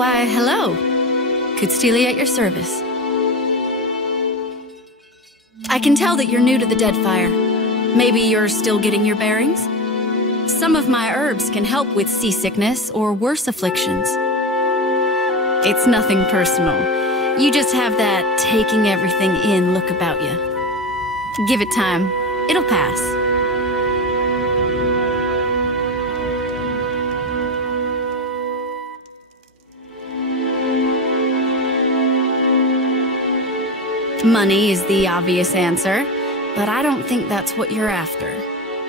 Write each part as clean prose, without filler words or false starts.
Why, hello. Cootsteely at your service. I can tell that you're new to the Deadfire. Maybe you're still getting your bearings? Some of my herbs can help with seasickness or worse afflictions. It's nothing personal. You just have that taking everything in look about you. Give it time. It'll pass. Money is the obvious answer, but I don't think that's what you're after.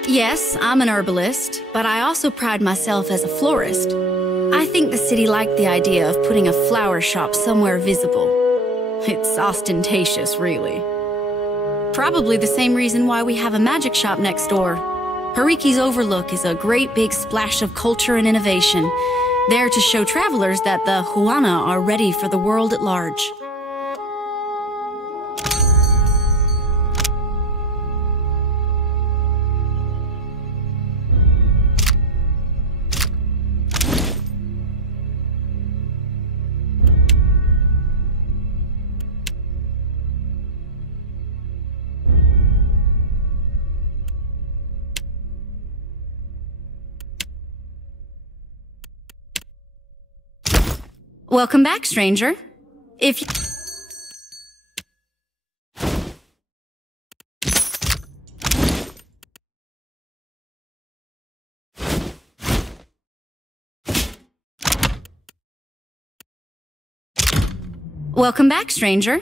Yes, I'm an herbalist, but I also pride myself as a florist. I think the city liked the idea of putting a flower shop somewhere visible. It's ostentatious, really. Probably the same reason why we have a magic shop next door. Periki's Overlook is a great big splash of culture and innovation, there to show travelers that the Huana are ready for the world at large. Welcome back, stranger. If you... Welcome back, stranger.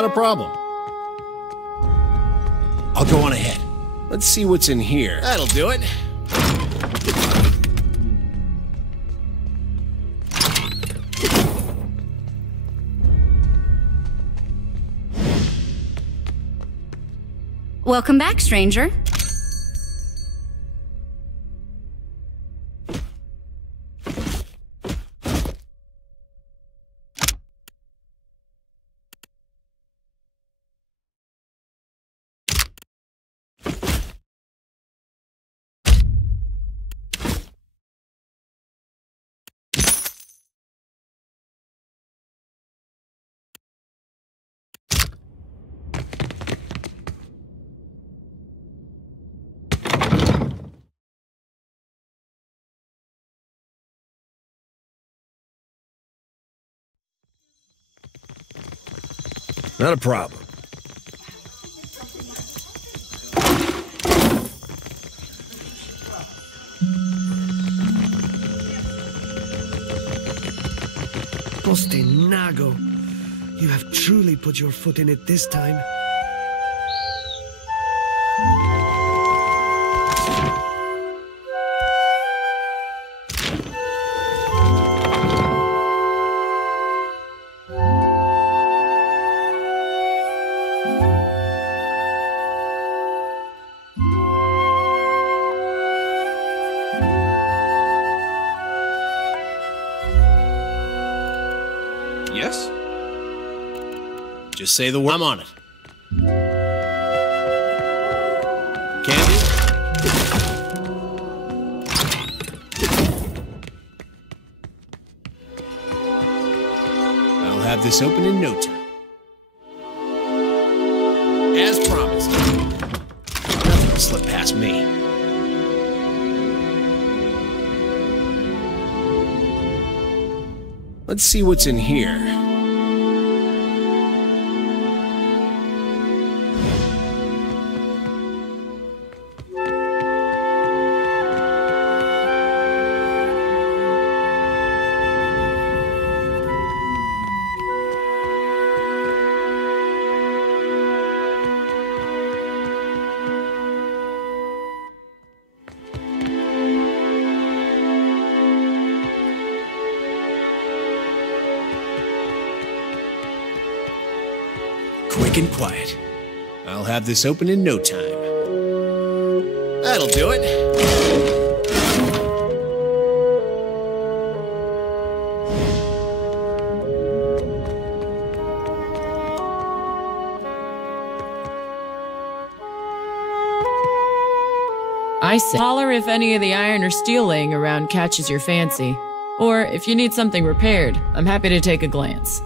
Not a problem. I'll go on ahead. Let's see what's in here. That'll do it. Welcome back, stranger. Not a problem. Postinago, you have truly put your foot in it this time. Yes? Just say the word. I'm on it. Candy? I'll have this open in no time. As promised. Nothing will slip past me. Let's see what's in here. Quick and quiet. I'll have this open in no time. That'll do it. I say, holler if any of the iron or steel laying around catches your fancy. Or if you need something repaired, I'm happy to take a glance.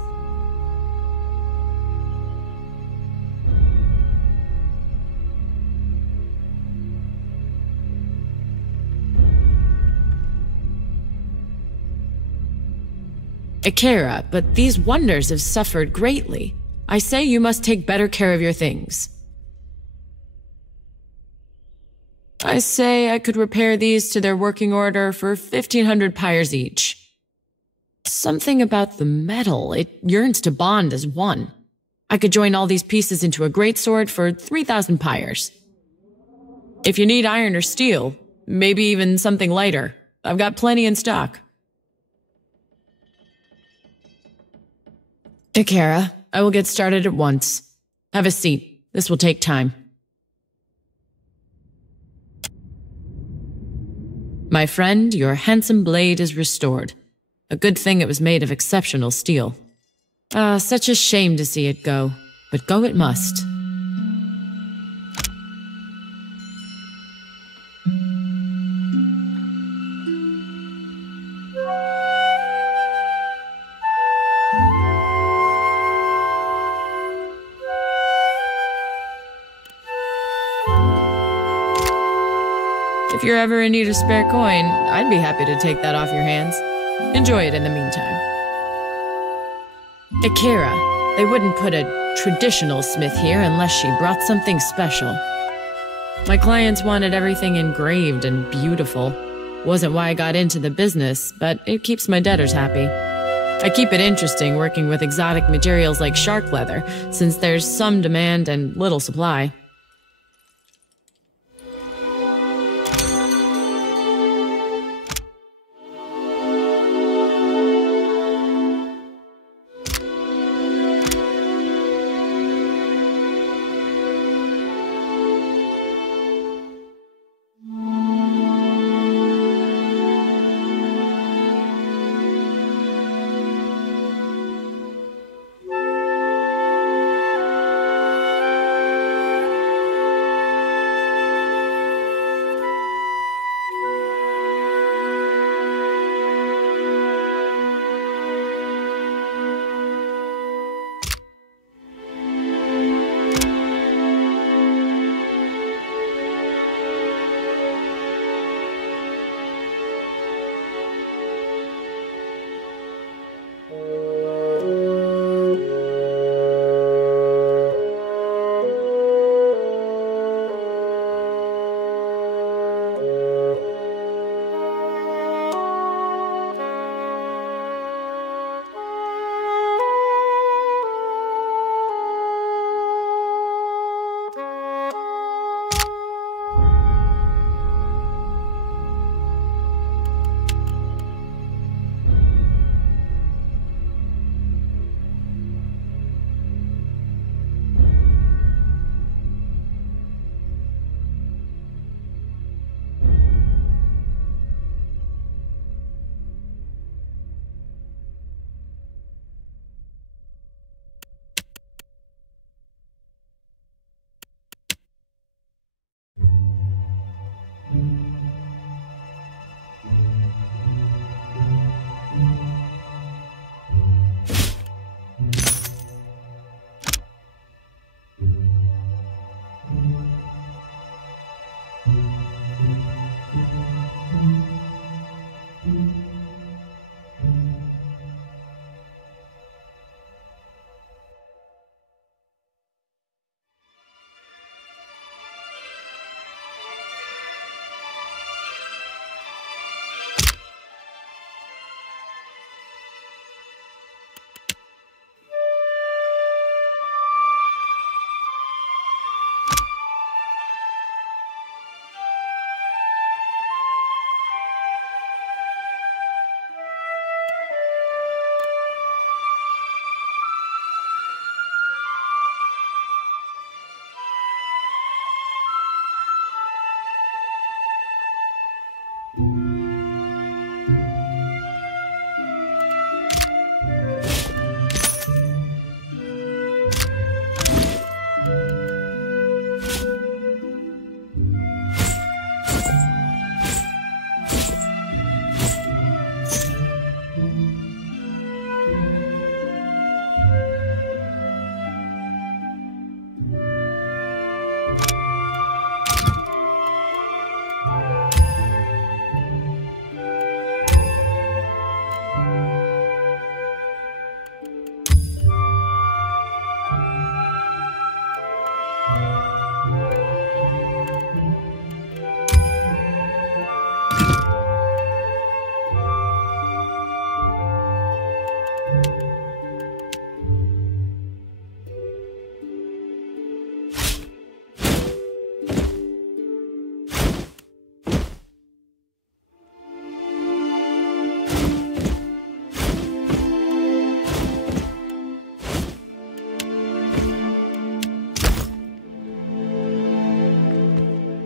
Akira, but these wonders have suffered greatly. I say you must take better care of your things. I say I could repair these to their working order for 1,500 pyres each. Something about the metal, it yearns to bond as one. I could join all these pieces into a great sword for 3,000 pyres. If you need iron or steel, maybe even something lighter, I've got plenty in stock. Akira, I will get started at once. Have a seat. This will take time. My friend, your handsome blade is restored. A good thing it was made of exceptional steel. Such a shame to see it go, but go it must. If you're ever in need of spare coin, I'd be happy to take that off your hands. Enjoy it in the meantime. Akira, they wouldn't put a traditional smith here unless she brought something special. My clients wanted everything engraved and beautiful. Wasn't why I got into the business, but it keeps my debtors happy. I keep it interesting working with exotic materials like shark leather, since there's some demand and little supply.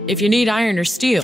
If you need iron or steel.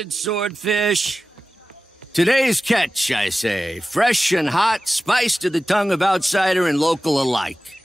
roasted swordfish. Today's catch, I say. Fresh and hot, spiced to the tongue of outsider and local alike.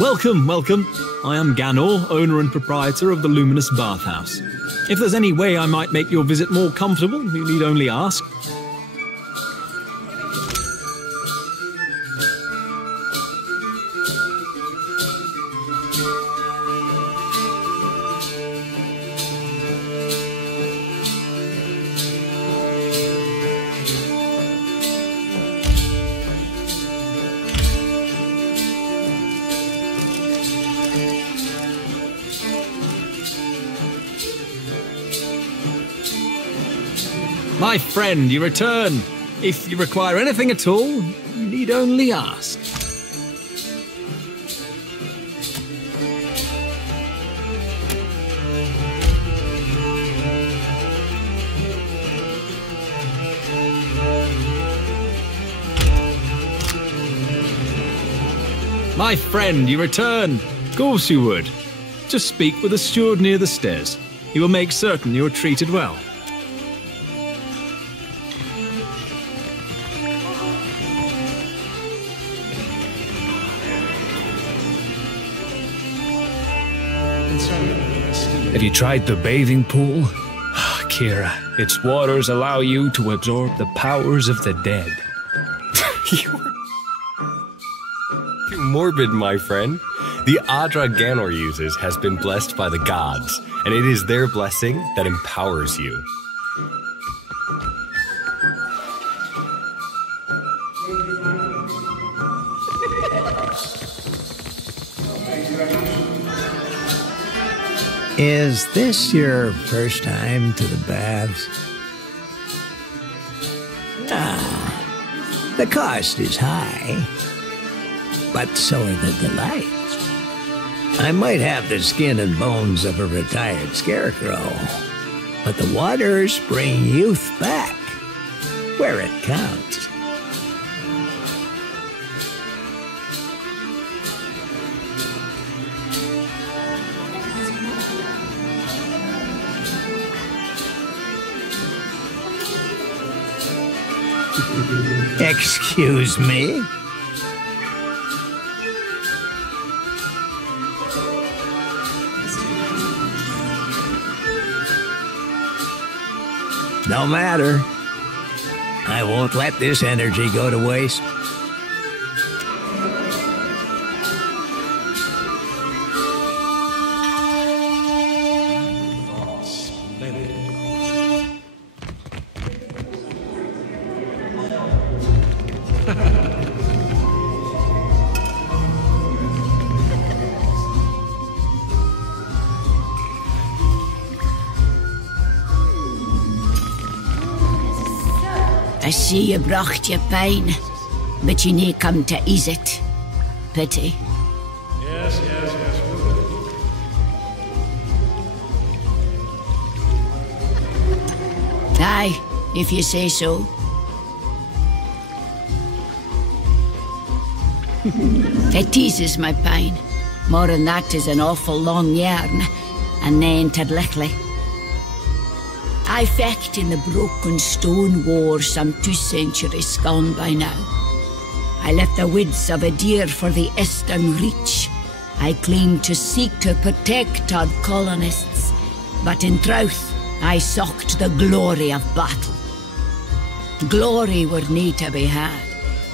Welcome, welcome. I am Ganor, owner and proprietor of the Luminous Bathhouse. If there's any way I might make your visit more comfortable, you need only ask. My friend, you return. If you require anything at all, you need only ask. My friend, you return. Of course you would. Just speak with the steward near the stairs. He will make certain you are treated well. Have you tried the bathing pool? Kira, its waters allow you to absorb the powers of the dead. You're too morbid, my friend. The Adra Ganor uses has been blessed by the gods, and it is their blessing that empowers you. Is this your first time to the baths? The cost is high, but so are the delights. I might have the skin and bones of a retired scarecrow, but the waters bring youth back, where it counts. Excuse me? No matter. I won't let this energy go to waste. I see you brought your pain, but you need come to ease it. Pity. Yes. Aye, if you say so. It eases my pain. More than that is an awful long yarn, and then Tadlichly. I fecht in the broken stone war some 2 centuries gone by now. I left the woods of a deer for the eastern reach. I claimed to seek to protect our colonists, but in truth, I sought the glory of battle. Glory were nae to be had.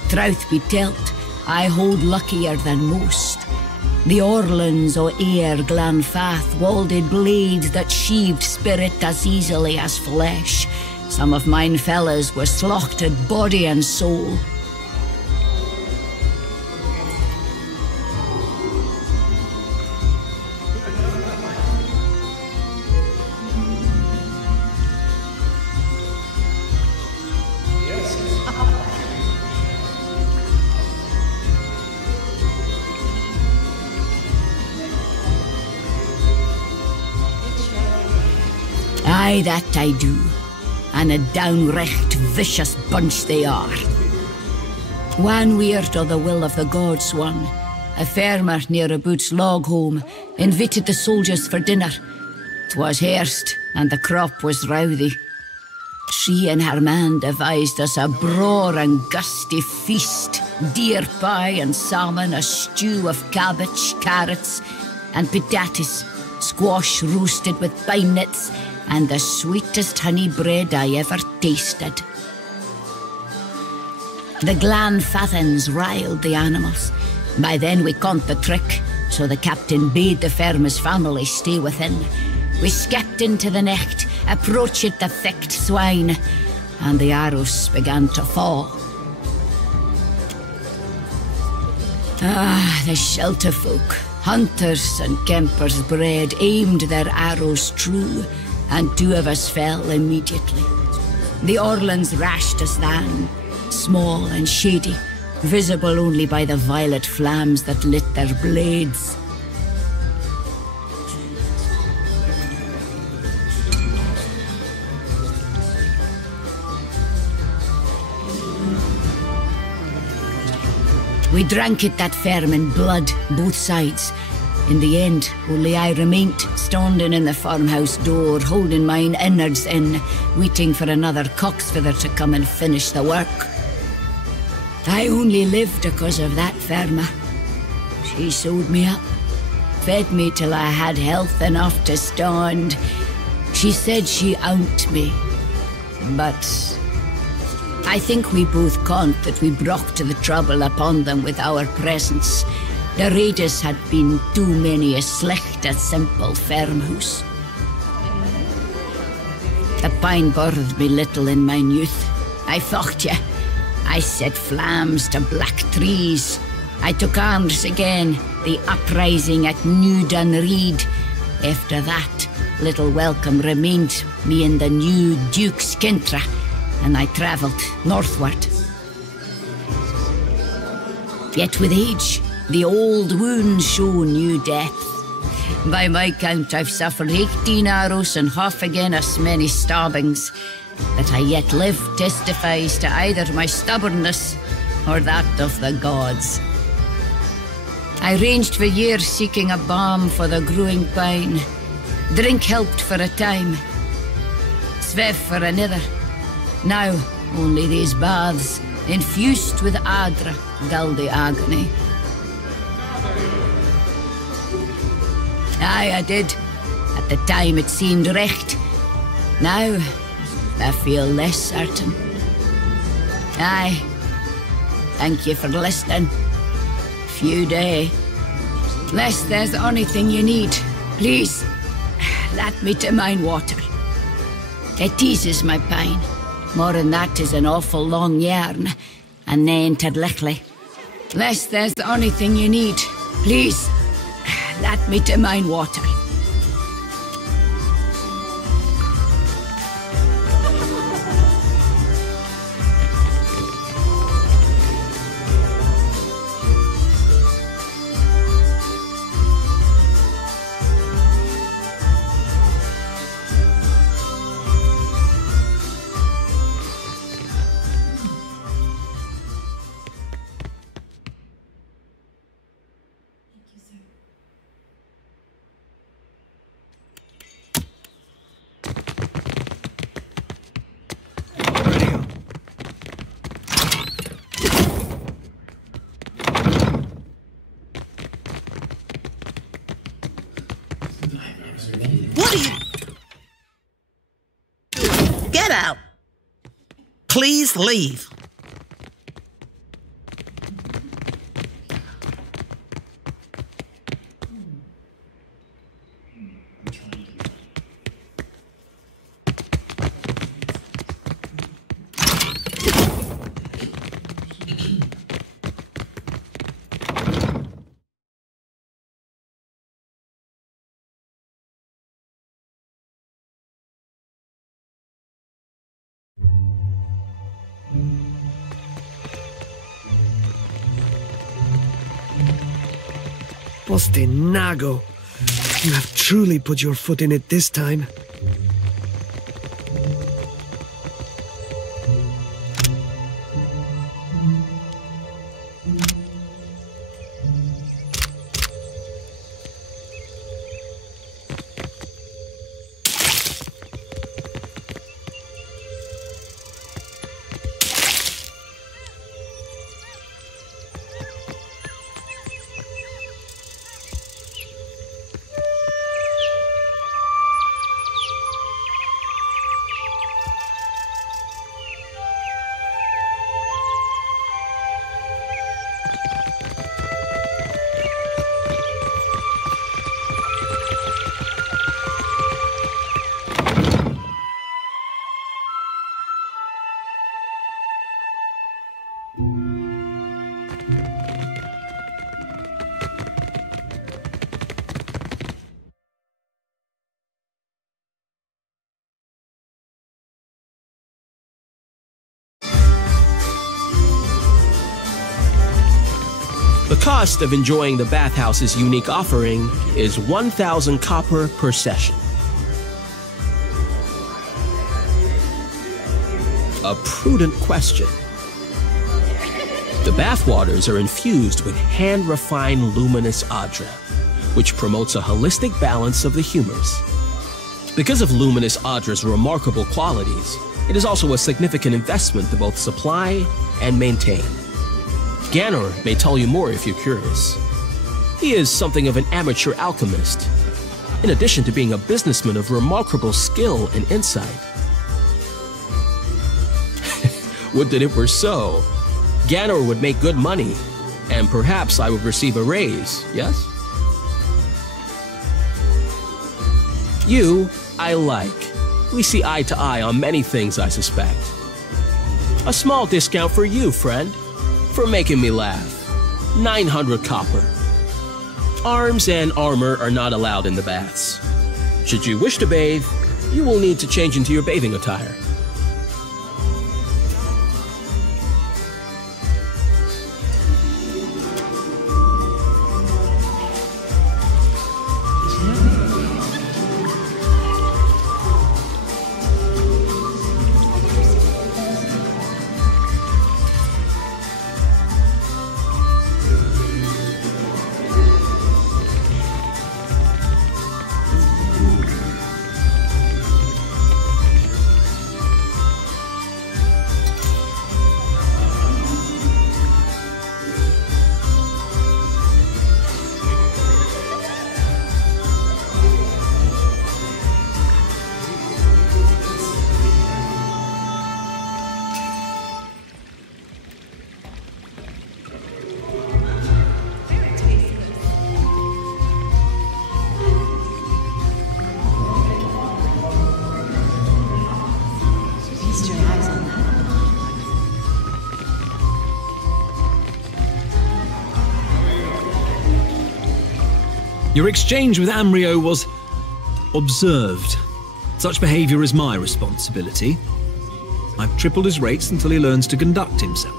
Truth be telt, I hold luckier than most. The Orlands o' Ayr Glanfath walded blades that sheathed spirit as easily as flesh. Some of mine fellas were slaughtered body and soul. Aye, that I do. And a downright vicious bunch they are. One weird o' the will of the gods one, a farmer near about's log home, invited the soldiers for dinner. 'Twas hairst, and the crop was rowthy. She and her man devised us a braw and gusty feast. Deer pie and salmon, a stew of cabbage, carrots, and potatoes, squash roasted with pine nuts, and the sweetest honey bread I ever tasted. The Glan Fathens riled the animals. By then we caught the trick, so the captain bade the farmer's family stay within. We skipped into the necht, approached the thick swine, and the arrows began to fall. The shelter folk, hunters and kempers bred, aimed their arrows true, and 2 of us fell immediately. The Orlans rashed us down, small and shady, visible only by the violet flames that lit their blades. We drank it that firm in blood, both sides. In the end, only I remained, standing in the farmhouse door, holding mine innards in, waiting for another cocksfeather to come and finish the work. I only lived because of that farmer. She sewed me up, fed me till I had health enough to stand. She said she owned me, but I think we both conned that we brought the trouble upon them with our presence. The raiders had been too many a slecht a simple farmhouse. The pine bothered me little in mine youth. I fought ye. I set flames to black trees. I took arms again, the uprising at New Dunreed. After that, little welcome remained me in the new Duke's Kintra, and I travelled northward. Yet with age, the old wounds show new death. By my count, I've suffered 18 arrows and half again as many stabbings. That I yet live testifies to either my stubbornness or that of the gods. I ranged for years seeking a balm for the growing pine. Drink helped for a time, svev for another. Now only these baths, infused with adra, dull the agony. Aye, I did. At the time it seemed recht. Now I feel less certain. Aye. Thank you for listening. Few day. Less there's anything you need. Please, let me to mine water. It eases my pain. More than that is an awful long yarn. And then tadlichly. Less there's anything you need. Please, let me to mine water. Get out! Please leave. Nago. You have truly put your foot in it this time. cost of enjoying the bathhouse's unique offering is 1,000 copper per session. A prudent question. The bathwaters are infused with hand-refined luminous Adra, which promotes a holistic balance of the humors. Because of luminous Adra's remarkable qualities, it is also a significant investment to both supply and maintain. Ganor may tell you more if you're curious. He is something of an amateur alchemist, in addition to being a businessman of remarkable skill and insight. Would that it were so. Ganor would make good money, and perhaps I would receive a raise, yes? You, I like. We see eye to eye on many things, I suspect. A small discount for you, friend, for making me laugh. 900 copper. Arms and armor are not allowed in the baths. Should you wish to bathe, you will need to change into your bathing attire. Your exchange with Amrio was observed. Such behavior is my responsibility. I've tripled his rates until he learns to conduct himself.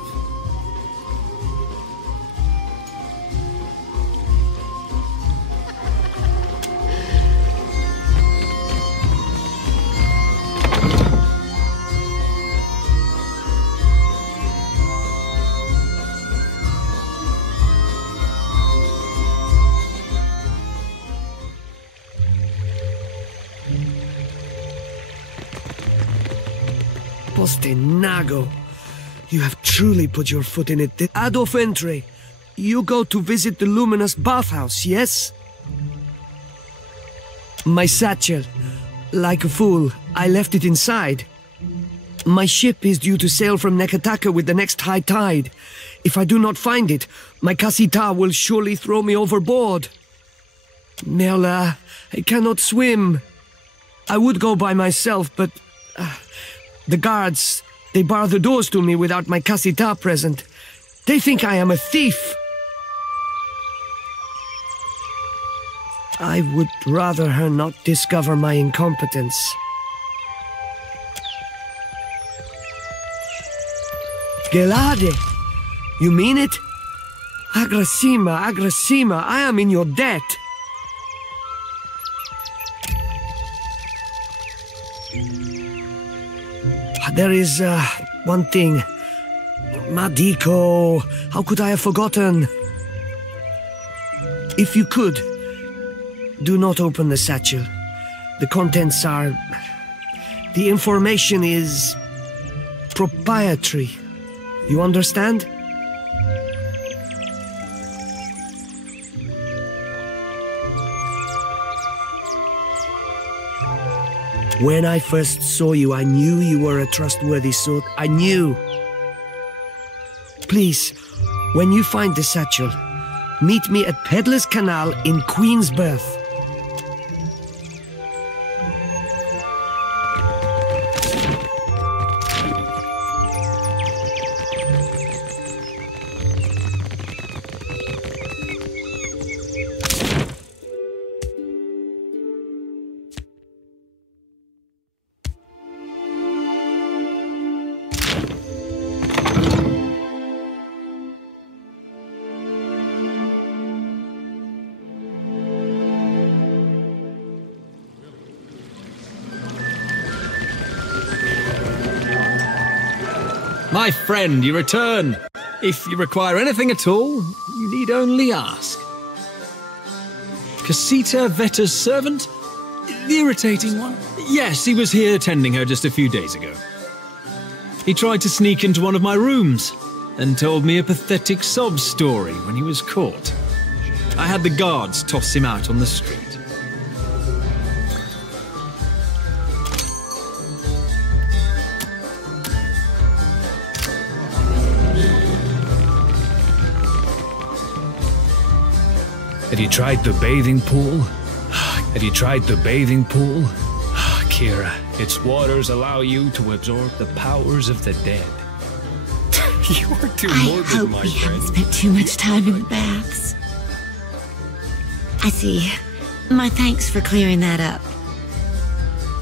Nago, you have truly put your foot in it. Adolf Entre, you go to visit the luminous bathhouse, yes? My satchel. Like a fool, I left it inside. My ship is due to sail from Nekataka with the next high tide. If I do not find it, my Kasita will surely throw me overboard. Merla, I cannot swim. I would go by myself, but... the guards, they bar the doors to me without my Kasita present. They think I am a thief. I would rather her not discover my incompetence. Gelade, you mean it? Agrasima, I am in your debt. There is, one thing. Madiko, how could I have forgotten? If you could, do not open the satchel. The contents are... the information is... proprietary. You understand? When I first saw you, I knew you were a trustworthy sort. I knew. Please, when you find the satchel, meet me at Peddler's Canal in Queensberth. My friend, you return. If you require anything at all, you need only ask. Casita Vetta's servant? The irritating one? Yes, he was here tending her just a few days ago. He tried to sneak into one of my rooms and told me a pathetic sob story when he was caught. I had the guards toss him out on the street. Have you tried the bathing pool? Have you tried the bathing pool? Kira, its waters allow you to absorb the powers of the dead. You are too morbid, my friend. I hope we haven't spent too much time in the baths. I see. My thanks for clearing that up.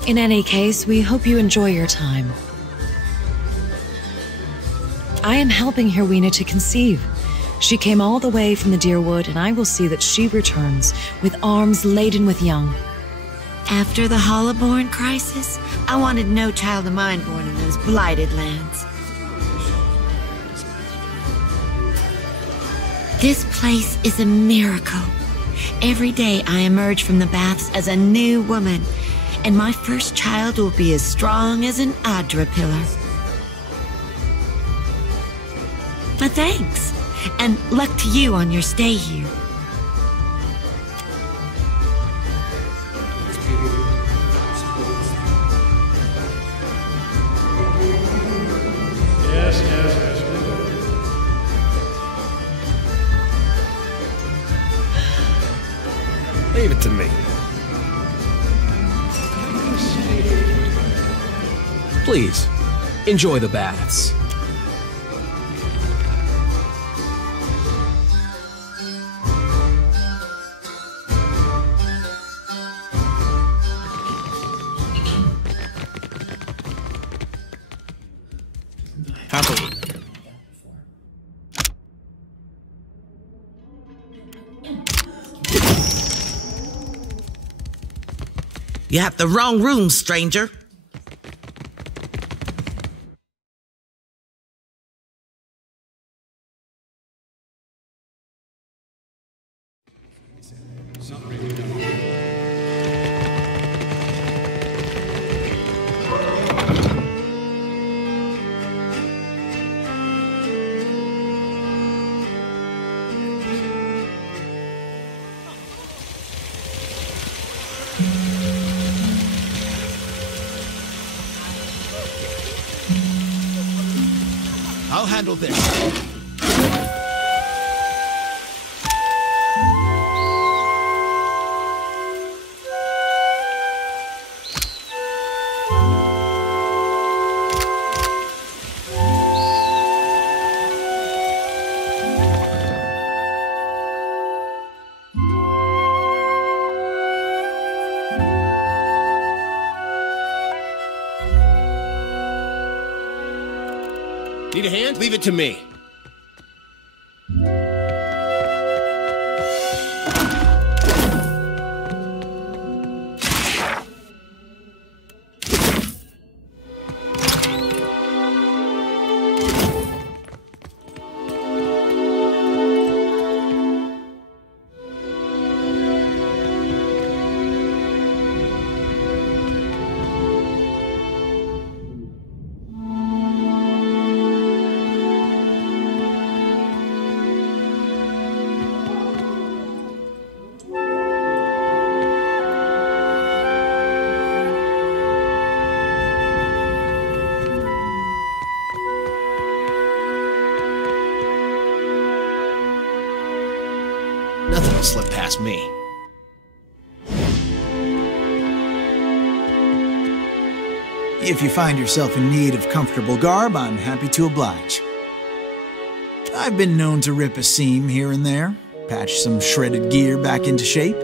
In any case, we hope you enjoy your time. I am helping Herwina to conceive. She came all the way from the Deerwood, and I will see that she returns with arms laden with young. After the Hollowborn crisis, I wanted no child of mine born in those blighted lands. This place is a miracle. Every day I emerge from the baths as a new woman, and my first child will be as strong as an Adra pillar. But thanks, and luck to you on your stay here. Leave it to me. Please, enjoy the baths. Happily. You have the wrong room, stranger. I'll handle this. Need a hand? Leave it to me. Nothing will slip past me. If you find yourself in need of comfortable garb, I'm happy to oblige. I've been known to rip a seam here and there, patch some shredded gear back into shape.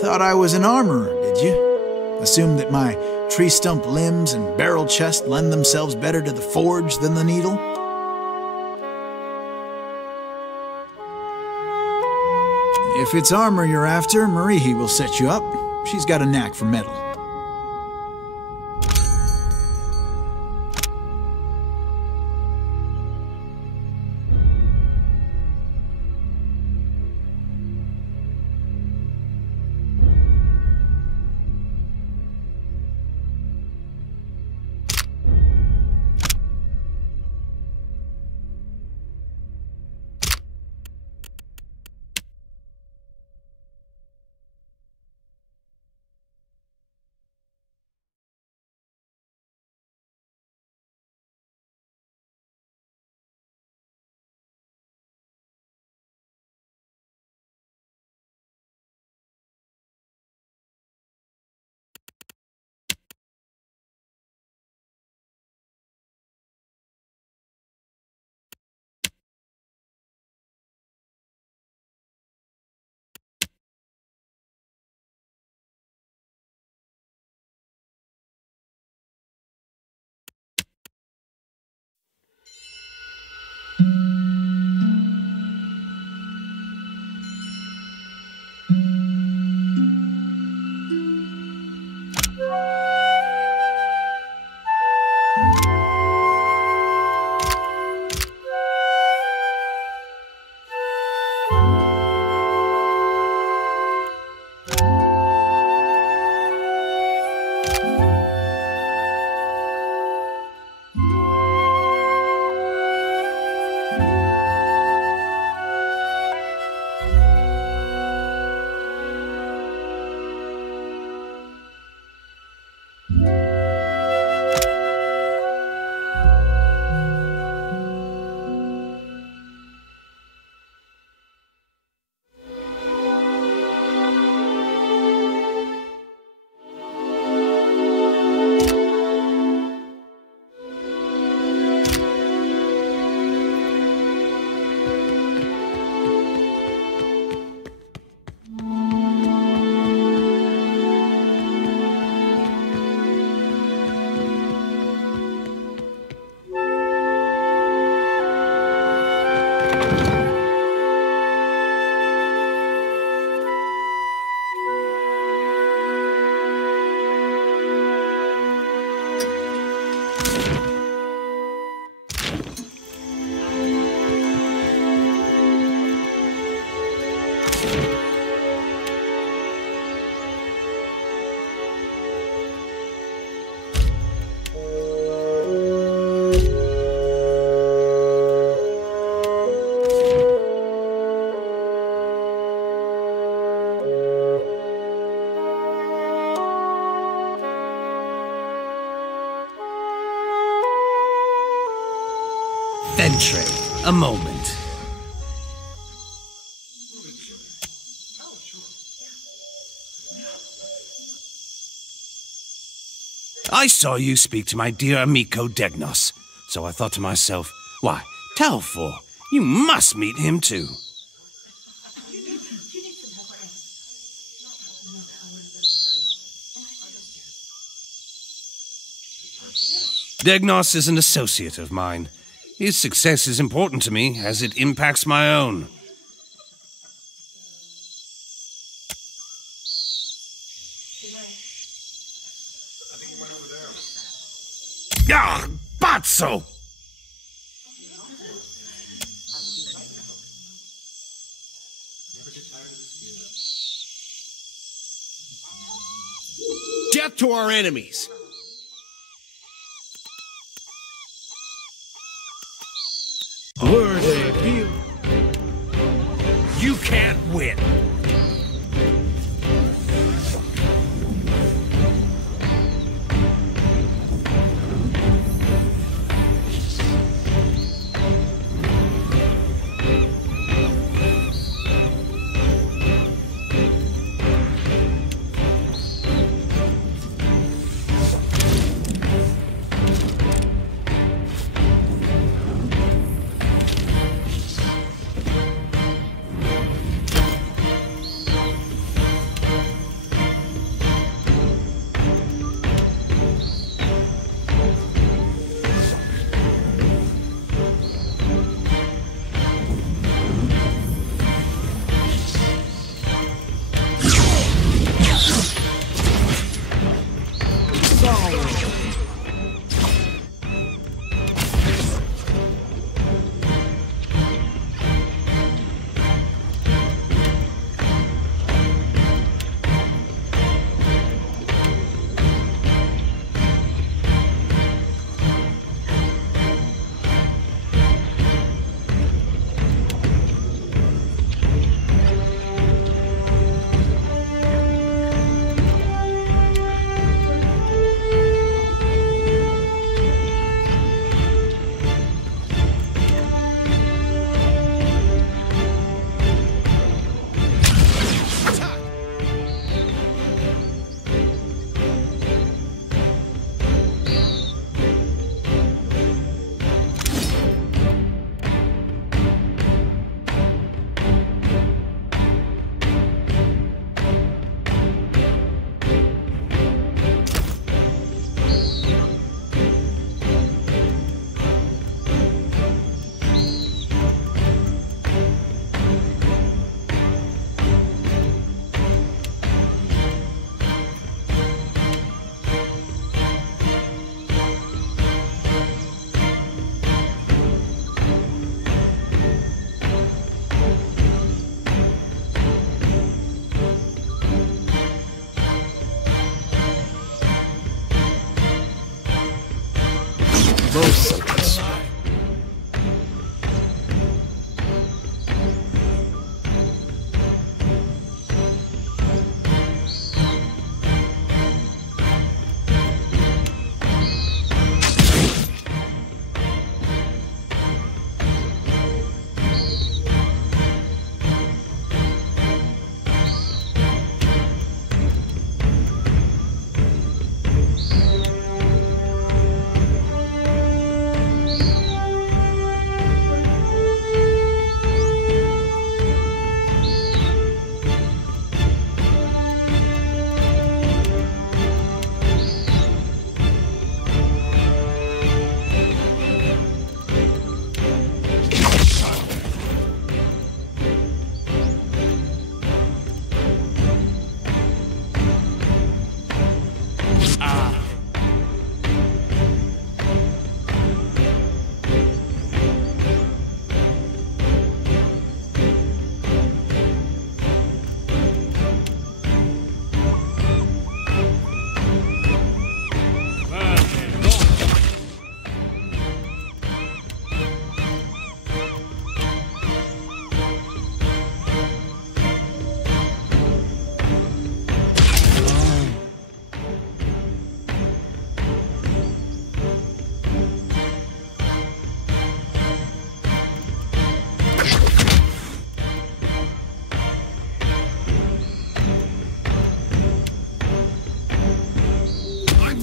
Thought I was an armorer, did you? Assumed that my tree stump limbs and barrel chest lend themselves better to the forge than the needle? If it's armor you're after, Marihi will set you up. She's got a knack for metal. Ventre, a moment. I saw you speak to my dear amico Degnos, so I thought to myself, why, Telfor, you must meet him too. Degnos is an associate of mine. His success is important to me, as it impacts my own. Ah, Bazzo! Death to our enemies! Were they appeal? You can't win!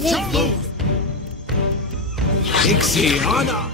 won't lose. Ixiana.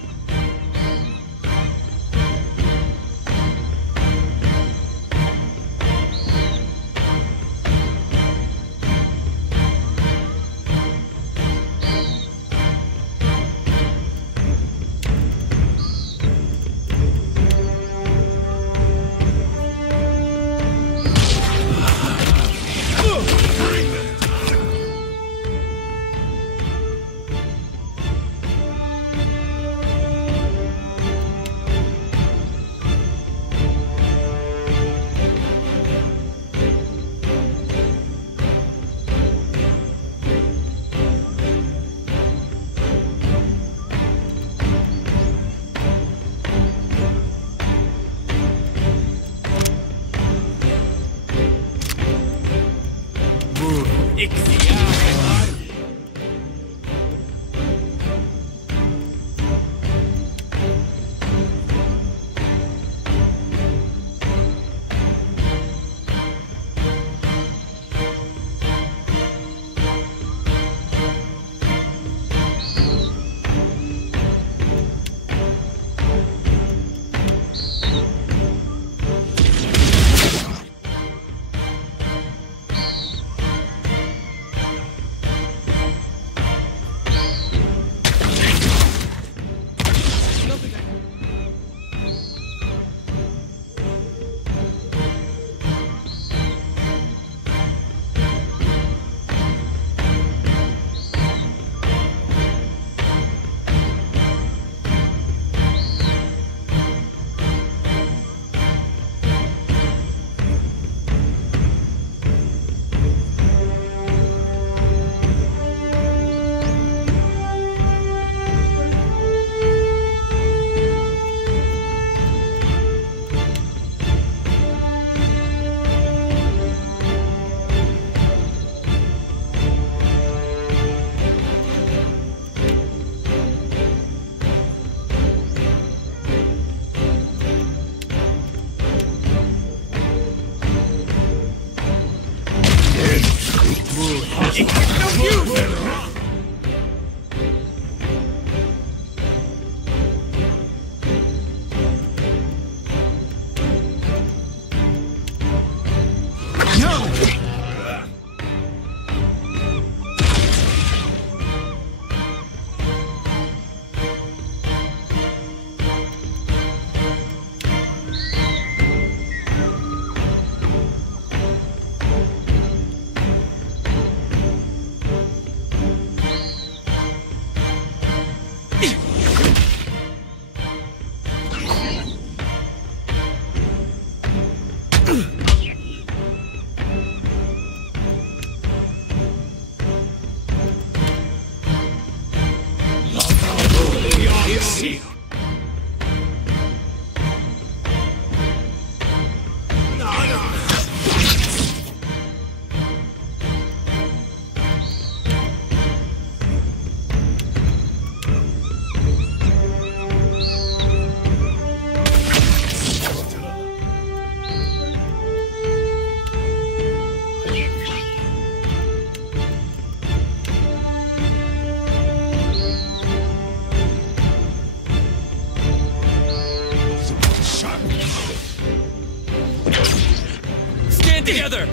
Together!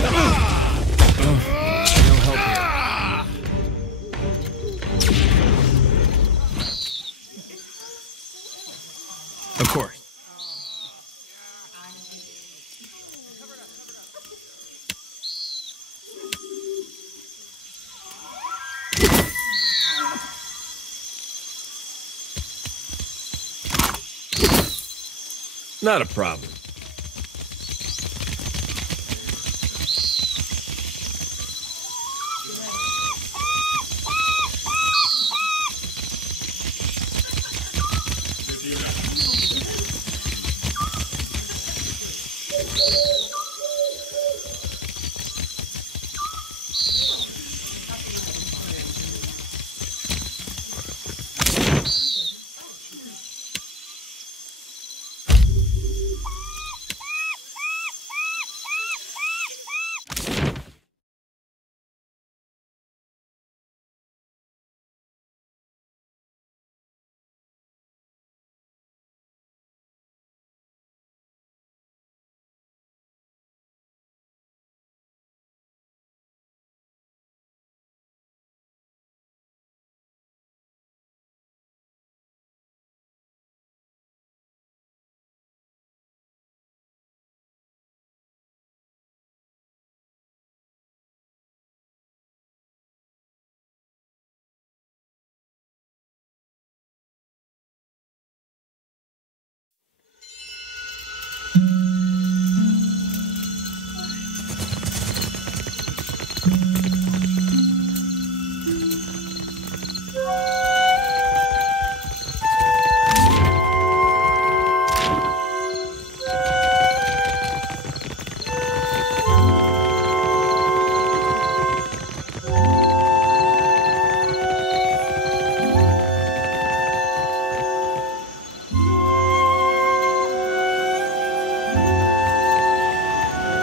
No help here. Of course. Not a problem.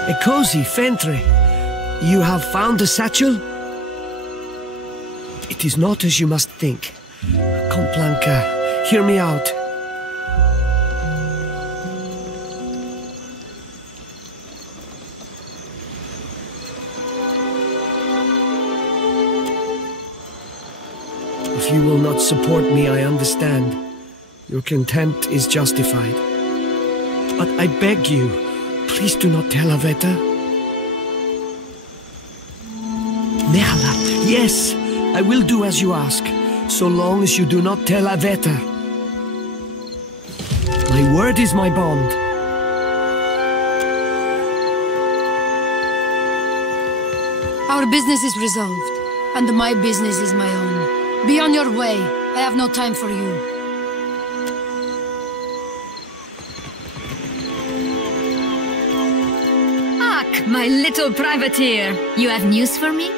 A cozy Fentre. You have found the satchel? It is not as you must think. Complanca, hear me out. If you will not support me, I understand. Your contempt is justified. But I beg you, please do not tell Aveta. Merla, yes, I will do as you ask, so long as you do not tell Aveta. My word is my bond. Our business is resolved, and my business is my own. Be on your way. I have no time for you. Ak, my little privateer. You have news for me?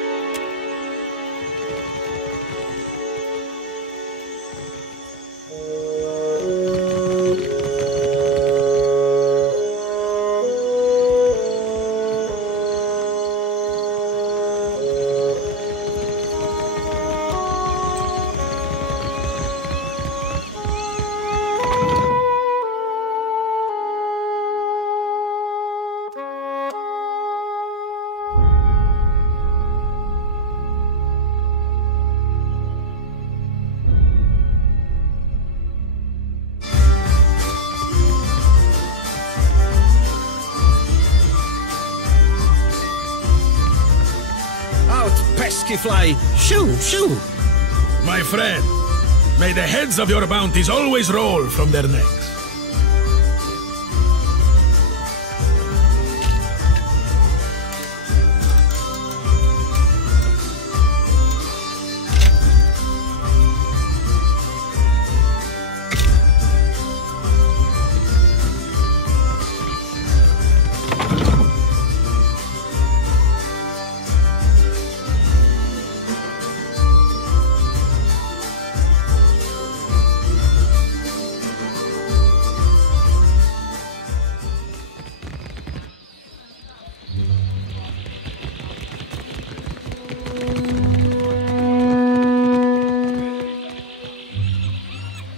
Pesky fly! Shoo! Shoo! My friend, may the heads of your bounties always roll from their necks.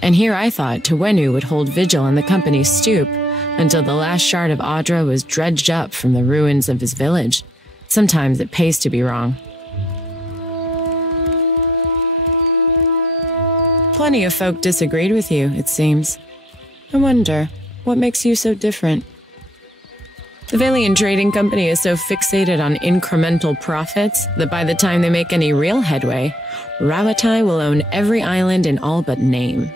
And here I thought Tewenu would hold vigil on the company's stoop until the last shard of Audra was dredged up from the ruins of his village. Sometimes it pays to be wrong. Plenty of folk disagreed with you, it seems. I wonder, what makes you so different? The Valian Trading Company is so fixated on incremental profits that by the time they make any real headway, Rawatai will own every island in all but name.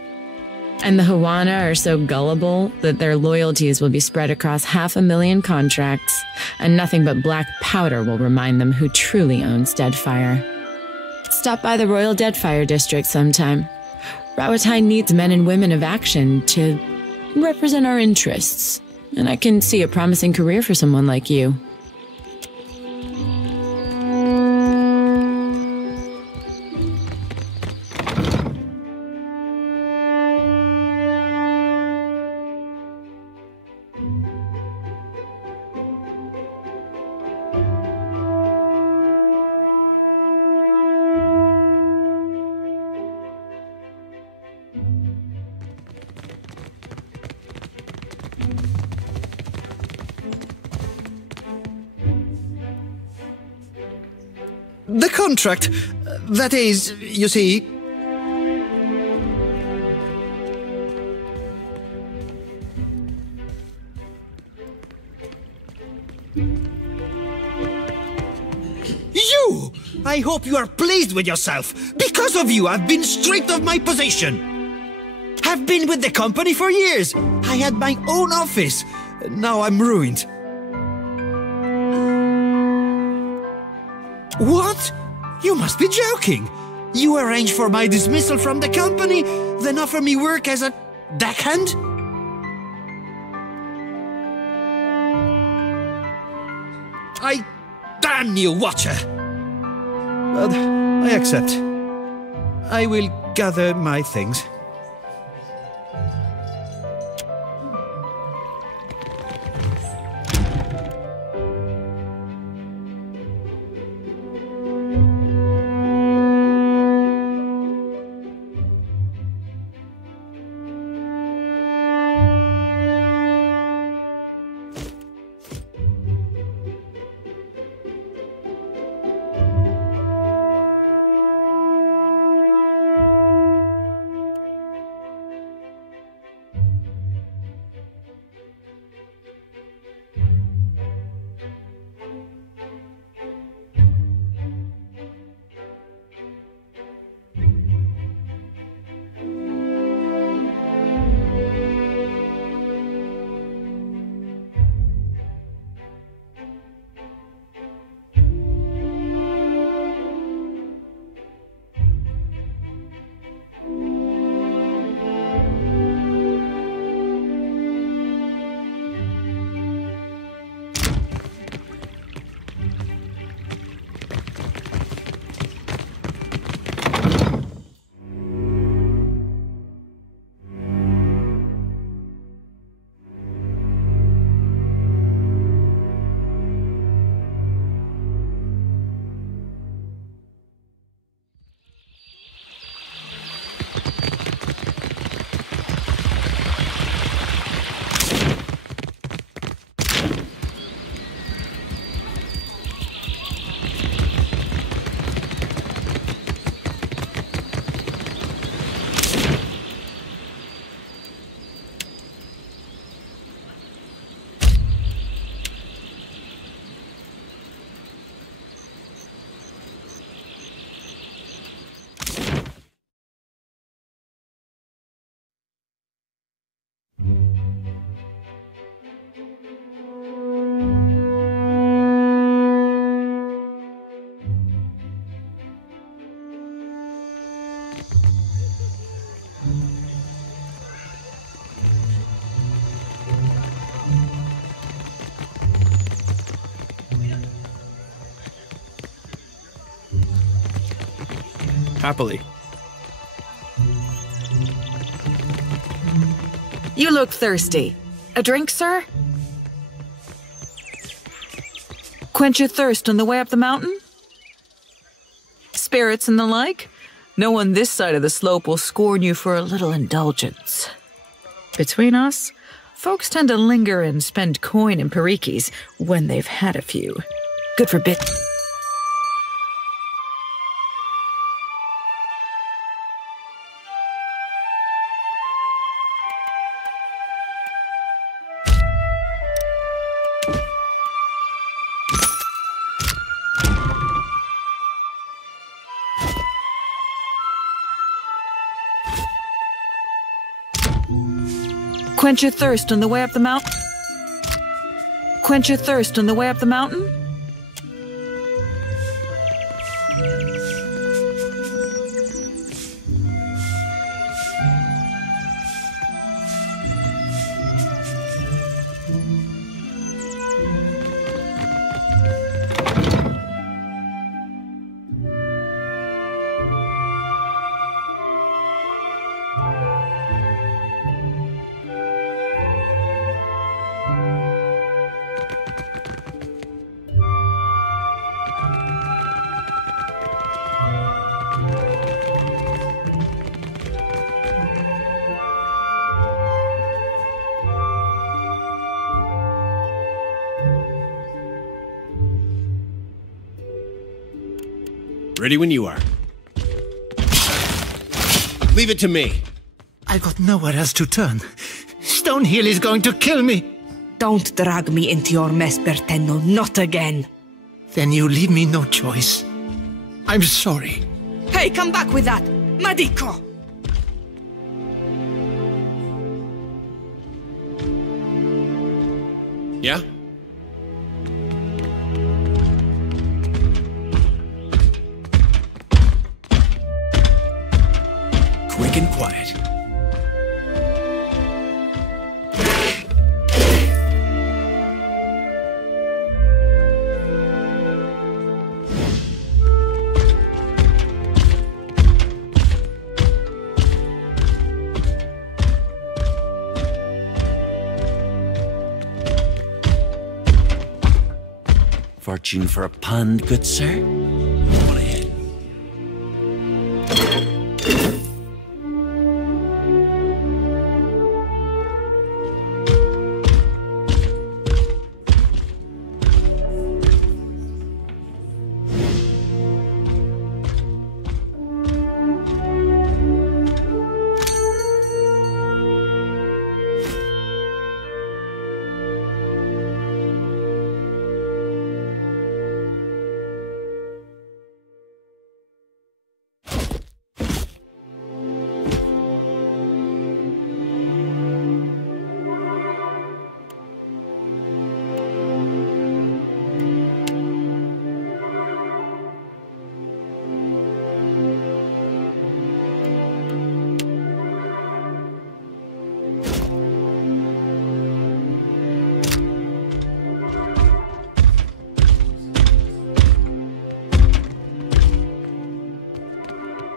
And the Hawana are so gullible that their loyalties will be spread across 500,000 contracts, and nothing but black powder will remind them who truly owns Deadfire. Stop by the Royal Deadfire District sometime. Rawatai needs men and women of action to represent our interests, and I can see a promising career for someone like you. The contract, that is, you see... You! I hope you are pleased with yourself. Because of you, I've been stripped of my position. I've been with the company for years. I had my own office. Now I'm ruined. What? You must be joking. You arranged for my dismissal from the company, then offer me work as a deckhand? I damn you, Watcher! But I accept. I will gather my things. Happily. You look thirsty. A drink, sir? Quench your thirst on the way up the mountain? Spirits and the like? No one this side of the slope will scorn you for a little indulgence. Between us, folks tend to linger and spend coin in Perikis when they've had a few. Good for bit. Quench your thirst on the way up the mountain? Quench your thirst on the way up the mountain? Ready when you are. Leave it to me. I got nowhere else to turn. Stonehill is going to kill me. Don't drag me into your mess, Bertenno. Not again. Then you leave me no choice. I'm sorry. Hey, come back with that. Madiko! Yeah? Quick and quiet. Fortune for a pun, good sir? Go on ahead.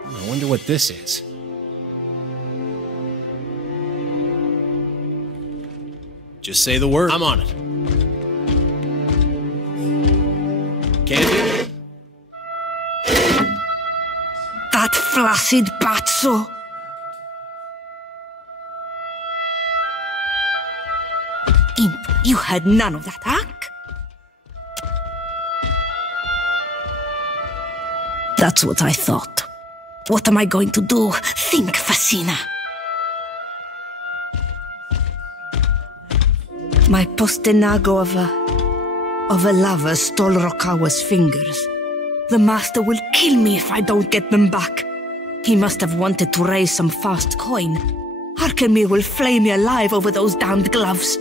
I wonder what this is. Just say the word. I'm on it. Candy? That flaccid batso! Imp, you had none of that, hack? That's what I thought. What am I going to do? Think, Fassina. My postenago of a lover stole Rokawa's fingers. The master will kill me if I don't get them back. He must have wanted to raise some fast coin. Arkemir will flay me alive over those damned gloves.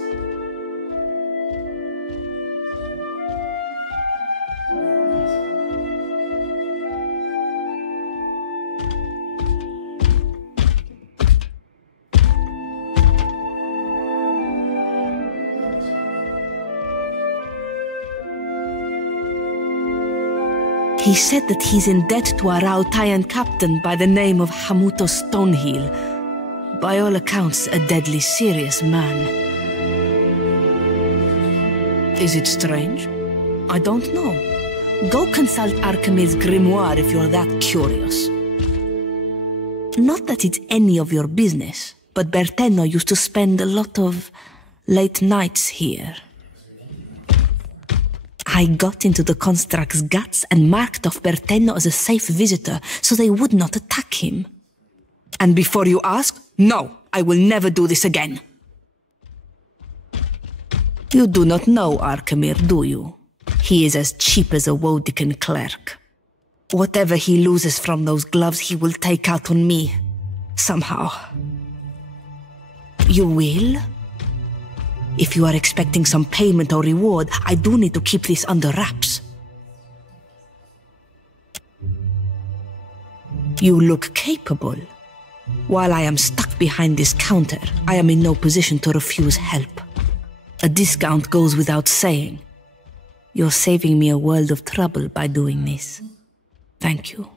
He said that he's in debt to a Rautayan captain by the name of Hamuto Stonehill. By all accounts, a deadly serious man. Is it strange? I don't know. Go consult Archimede's grimoire if you're that curious. Not that it's any of your business, but Bertenno used to spend a lot of late nights here. I got into the construct's guts and marked off Bertenno as a safe visitor so they would not attack him. And before you ask, no, I will never do this again. You do not know Archimede, do you? He is as cheap as a Wodican clerk. Whatever he loses from those gloves, he will take out on me. Somehow. You will? If you are expecting some payment or reward, I do need to keep this under wraps. You look capable. While I am stuck behind this counter, I am in no position to refuse help. A discount goes without saying. You're saving me a world of trouble by doing this. Thank you.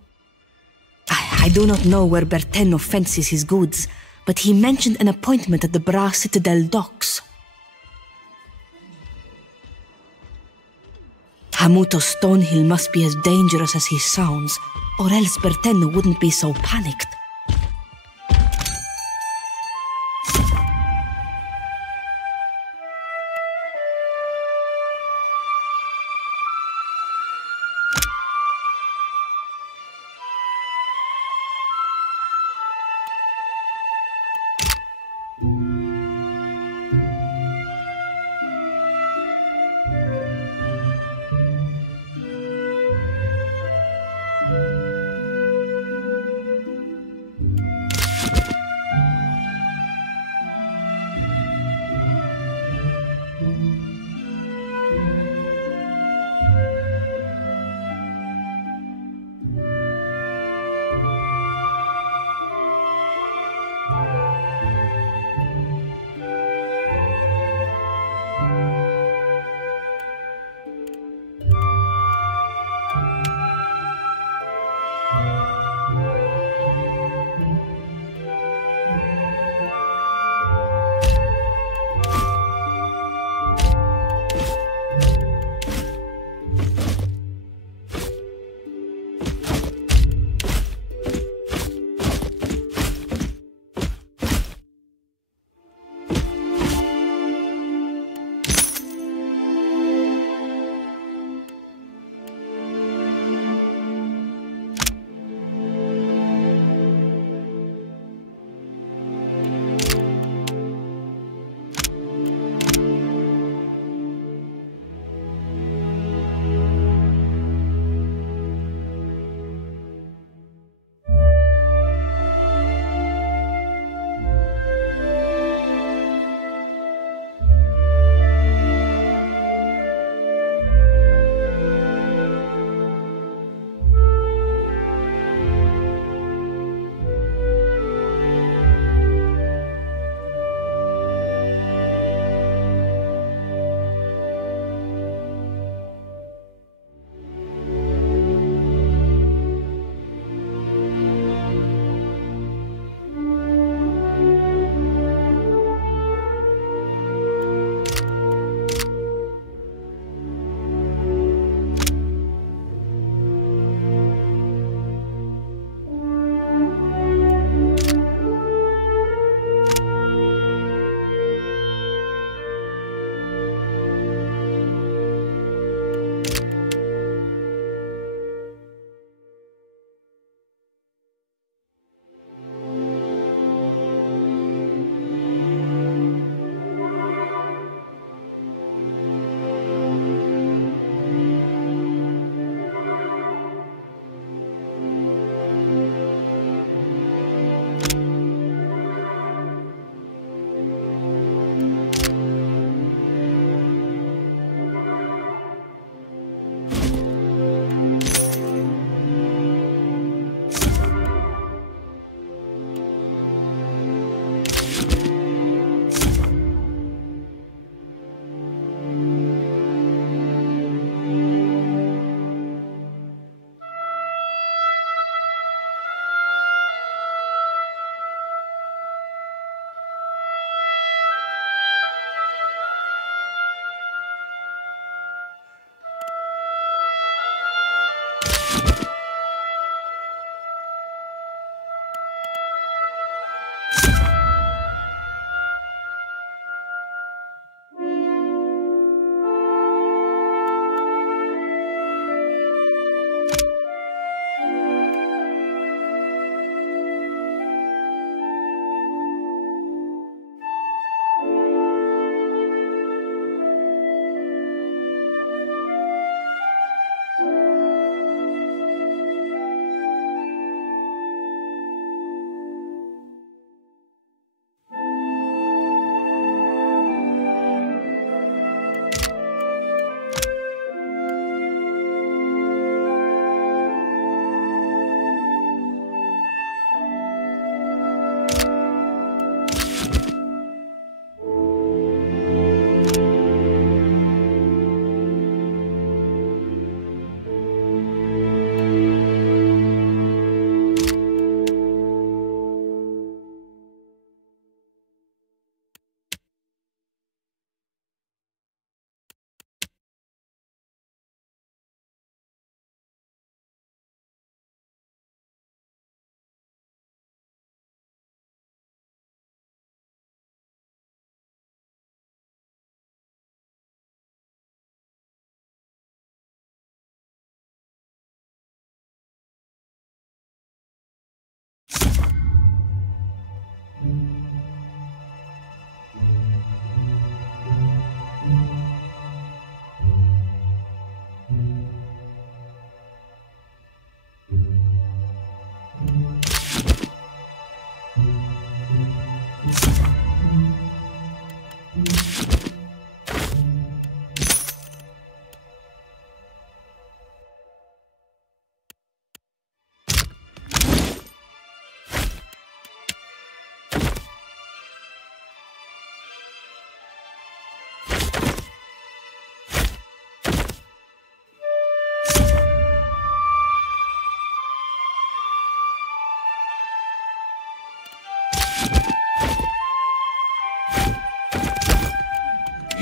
I do not know where Bertenno fences his goods, but he mentioned an appointment at the Brass Citadel docks. Hamuto Stonehill must be as dangerous as he sounds, or else Bertenno wouldn't be so panicked.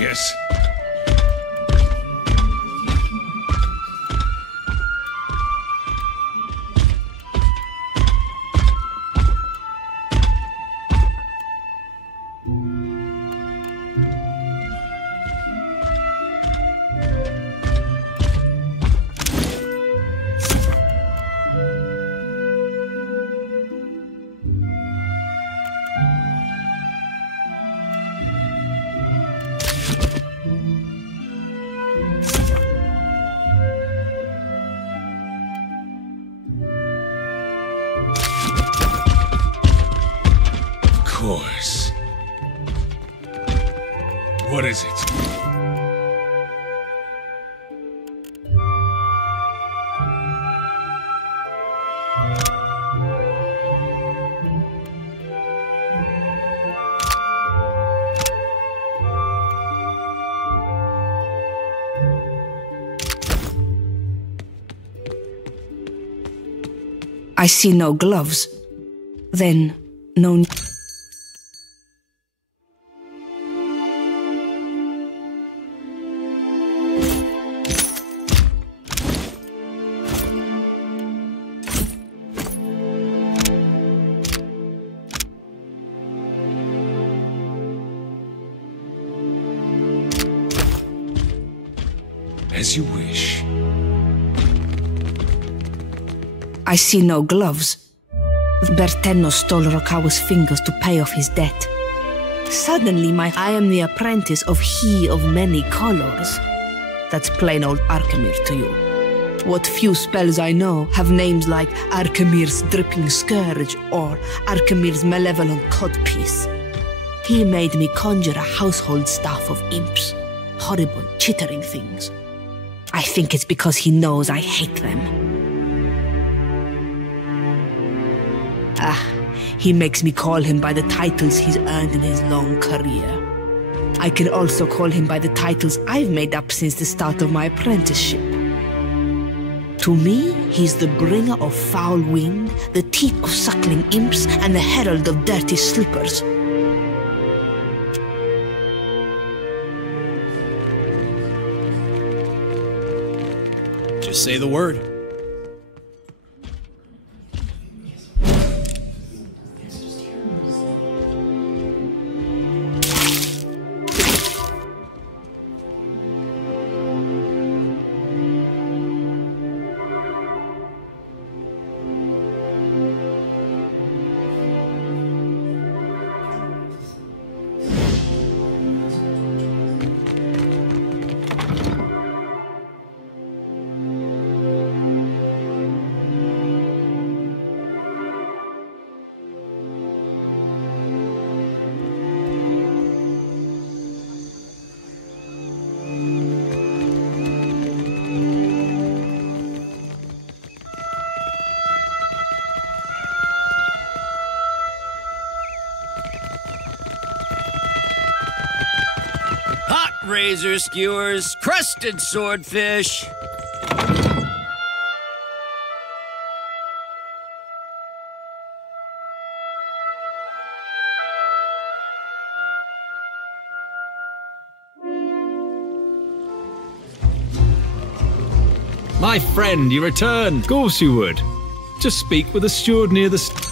Yes. Course. What is it? I see no gloves. Then, no... As you wish. I see no gloves. Bertenno stole Rokawa's fingers to pay off his debt. Suddenly, I am the apprentice of he of many colors. That's plain old Arkemir to you. What few spells I know have names like Arkemir's dripping scourge or Arkemir's malevolent codpiece. He made me conjure a household staff of imps. Horrible, chittering things. I think it's because he knows I hate them. He makes me call him by the titles he's earned in his long career. I can also call him by the titles I've made up since the start of my apprenticeship. To me, he's the bringer of foul wind, the teeth of suckling imps, and the herald of dirty slippers. Just say the word. Razor skewers, crusted swordfish. My friend, you returned. Of course you would. Just speak with the steward near the...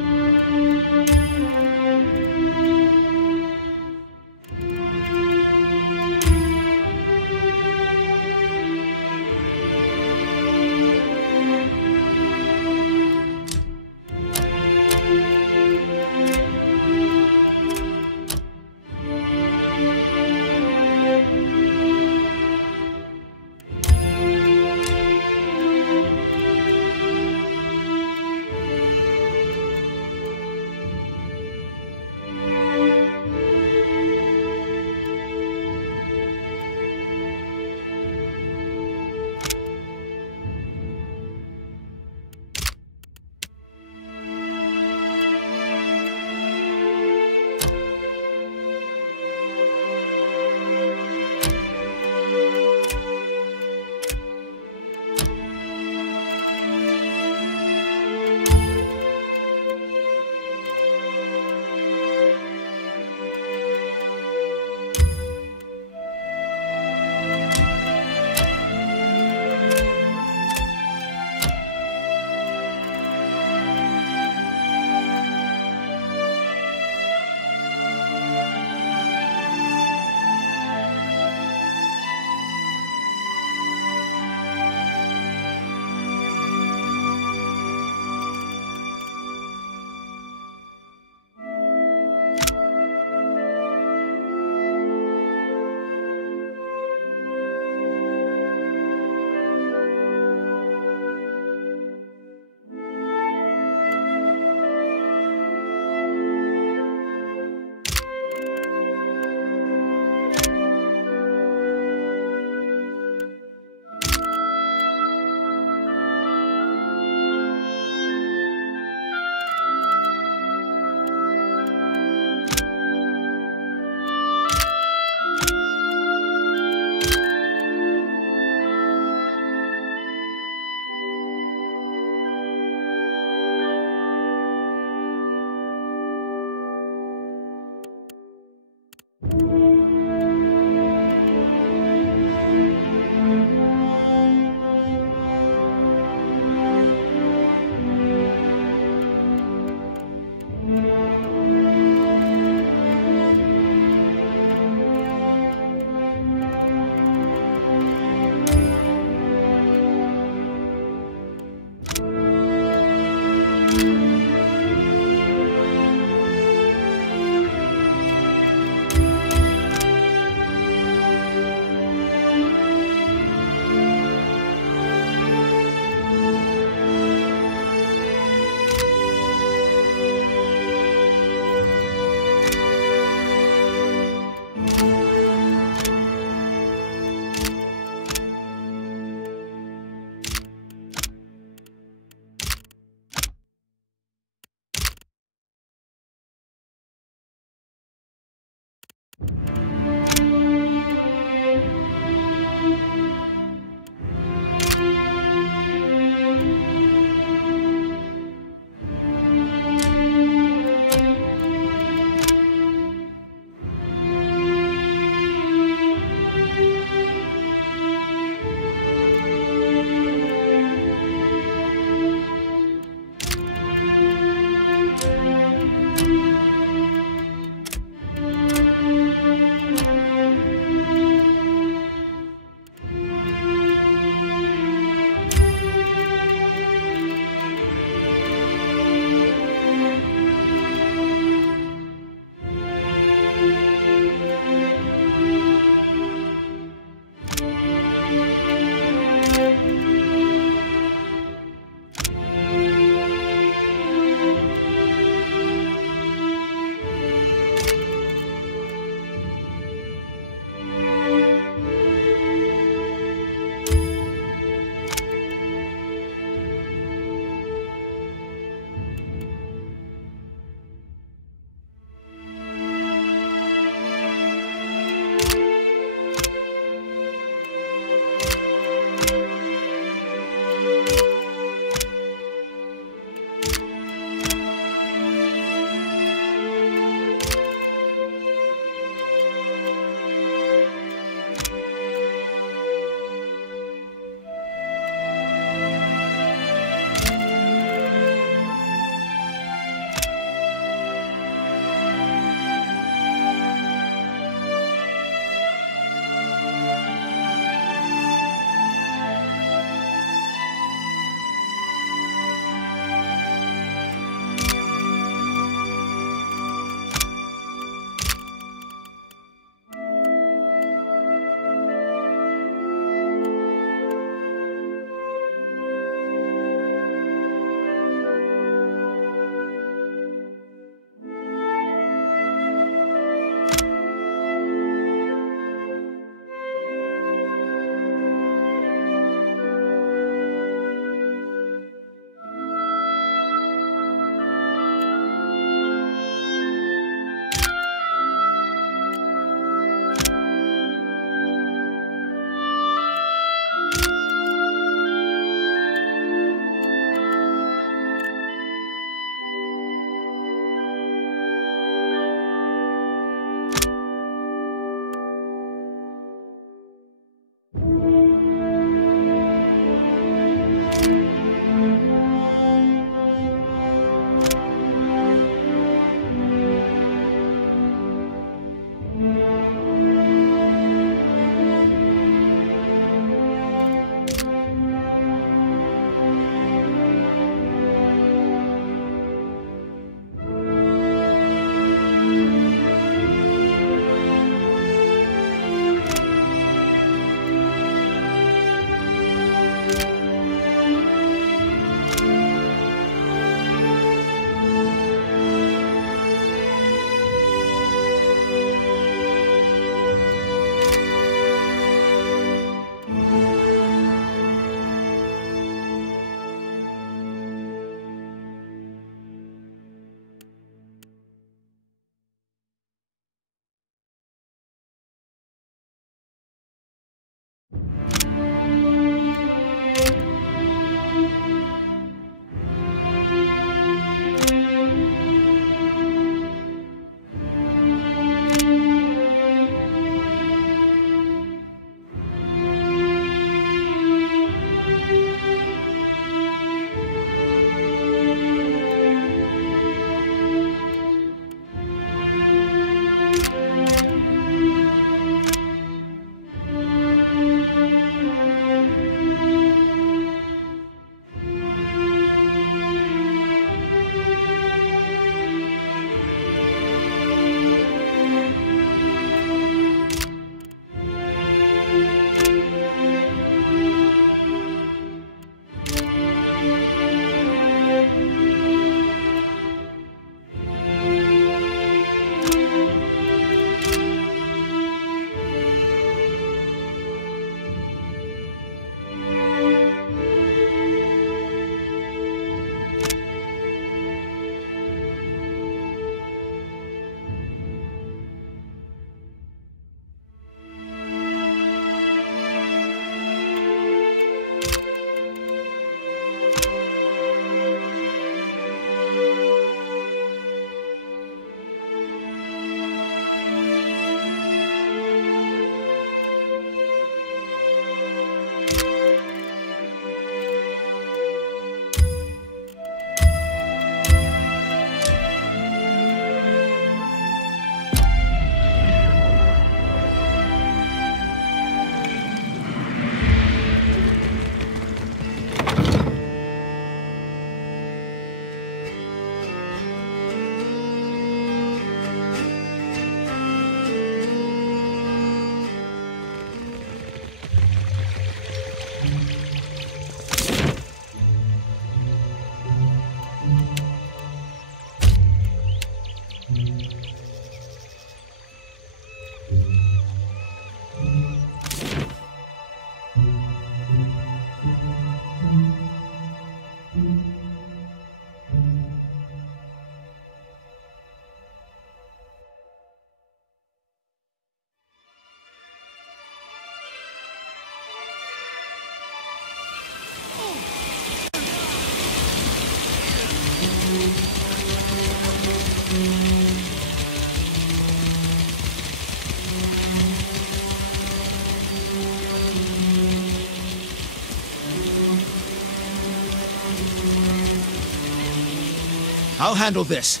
I'll handle this.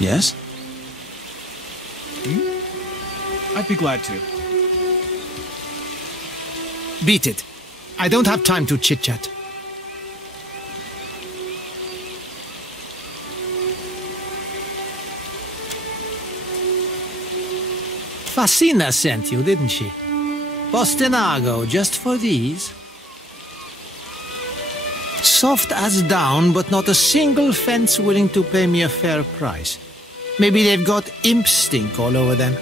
Yes? I'd be glad to. Beat it. I don't have time to chit-chat. Fassina sent you, didn't she? Bostinago, just for these? Soft as down, but not a single fence willing to pay me a fair price. Maybe they've got imp stink all over them.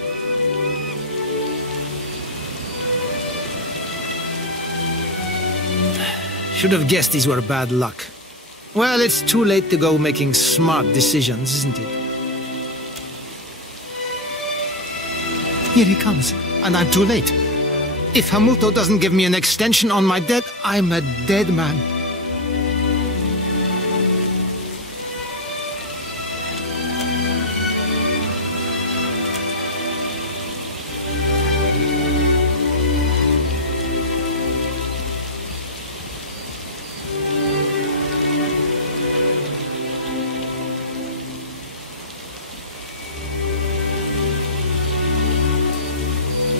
Should have guessed these were bad luck. Well, it's too late to go making smart decisions, isn't it? Here he comes, and I'm too late. If Hamuto doesn't give me an extension on my debt, I'm a dead man.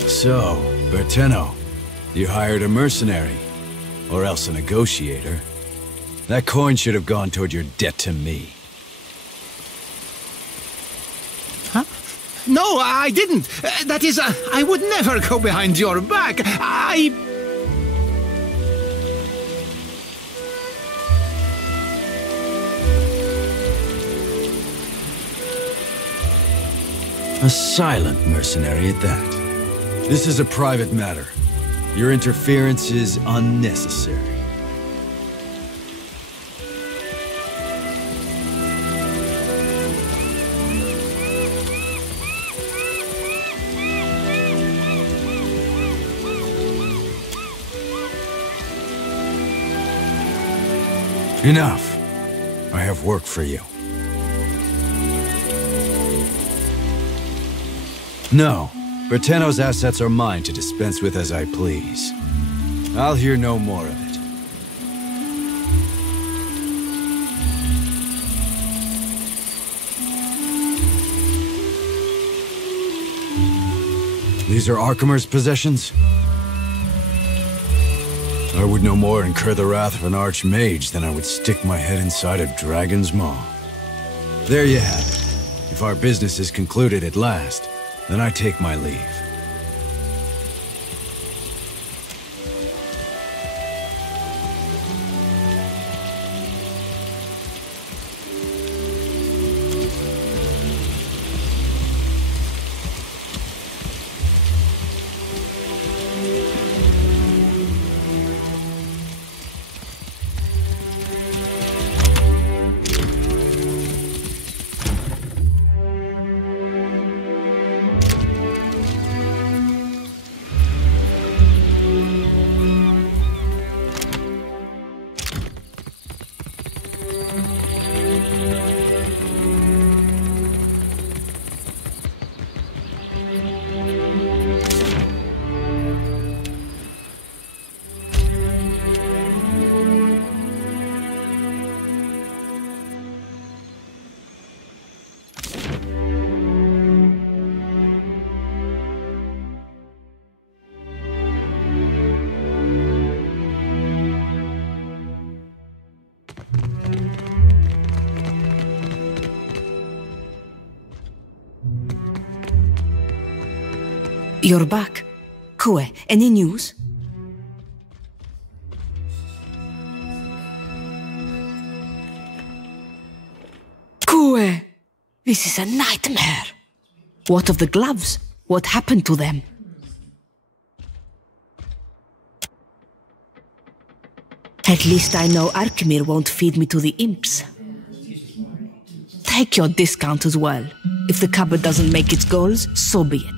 So, Bertenno, you hired a mercenary, or else a negotiator. That coin should have gone toward your debt to me. Huh? No, I didn't. That is, I would never go behind your back. A silent mercenary at that. This is a private matter. Your interference is unnecessary. Enough. I have work for you. No. Bertenno's assets are mine to dispense with as I please. I'll hear no more of it. These are Archimer's possessions? I would no more incur the wrath of an archmage than I would stick my head inside a dragon's maw. There you have it. If our business is concluded at last, then I take my leave. You're back. Kue, any news? Kue! This is a nightmare. What of the gloves? What happened to them? At least I know Arkmir won't feed me to the imps. Take your discount as well. If the cupboard doesn't make its goals, so be it.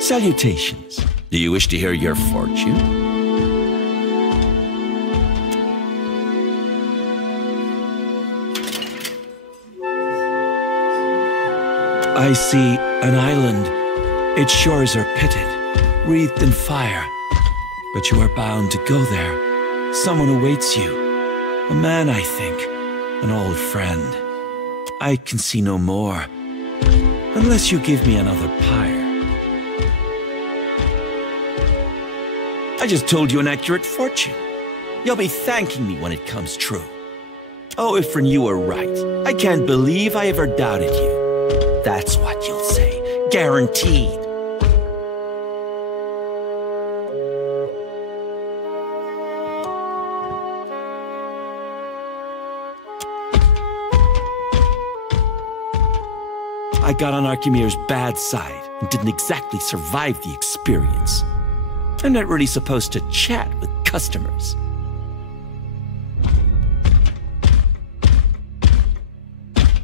Salutations. Do you wish to hear your fortune? I see an island. Its shores are pitted, wreathed in fire. But you are bound to go there. Someone awaits you. A man, I think. An old friend. I can see no more. Unless you give me another pyre. I just told you an accurate fortune. You'll be thanking me when it comes true. Oh, Ifrin, you were right. I can't believe I ever doubted you. That's what you'll say. Guaranteed. I got on Archimere's bad side and didn't exactly survive the experience. I'm not really supposed to chat with customers.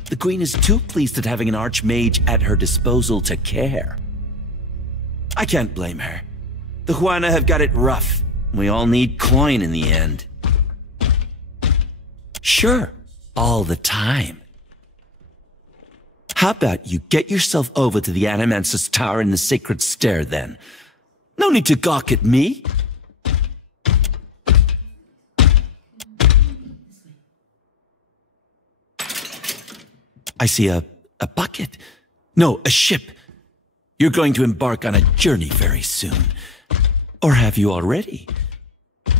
The Queen is too pleased at having an archmage at her disposal to care. I can't blame her. The Huana have got it rough. We all need coin in the end. Sure, all the time. How about you get yourself over to the Animance's Tower in the Sacred Stair, then? No need to gawk at me. I see a bucket. No, a ship. You're going to embark on a journey very soon. Or have you already?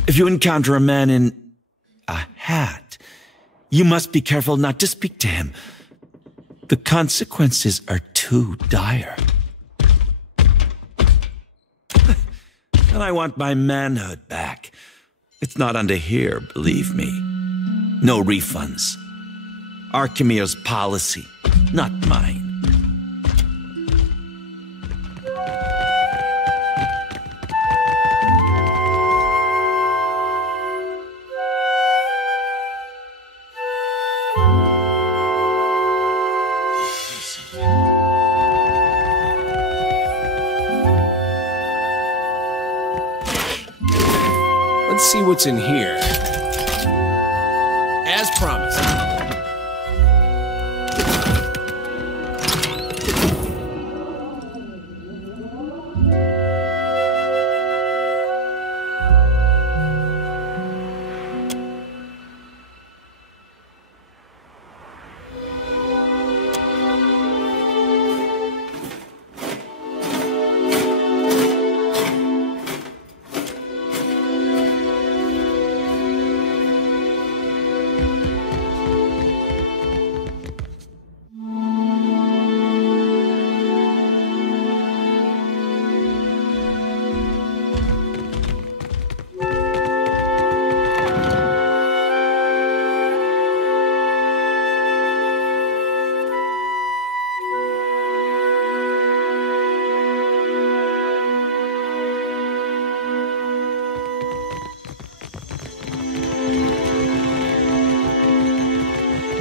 If you encounter a man in a hat, you must be careful not to speak to him. The consequences are too dire. And I want my manhood back. It's not under here, believe me. No refunds. Archimere's policy, not mine. Let's see what's in here. As promised.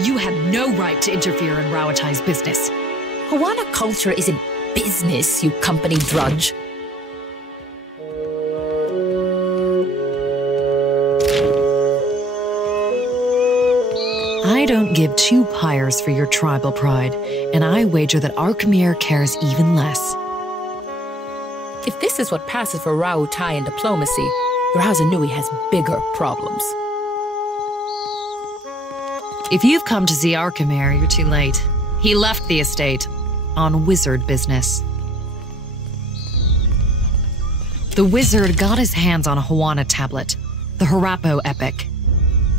You have no right to interfere in Rauatai's business. Huana culture isn't business, you company drudge. I don't give two pyres for your tribal pride, and I wager that Archimere cares even less. If this is what passes for Rauatai in diplomacy, Razanui has bigger problems. If you've come to see Archimere, you're too late. He left the estate on wizard business. The wizard got his hands on a Huana tablet, the Harapo epic.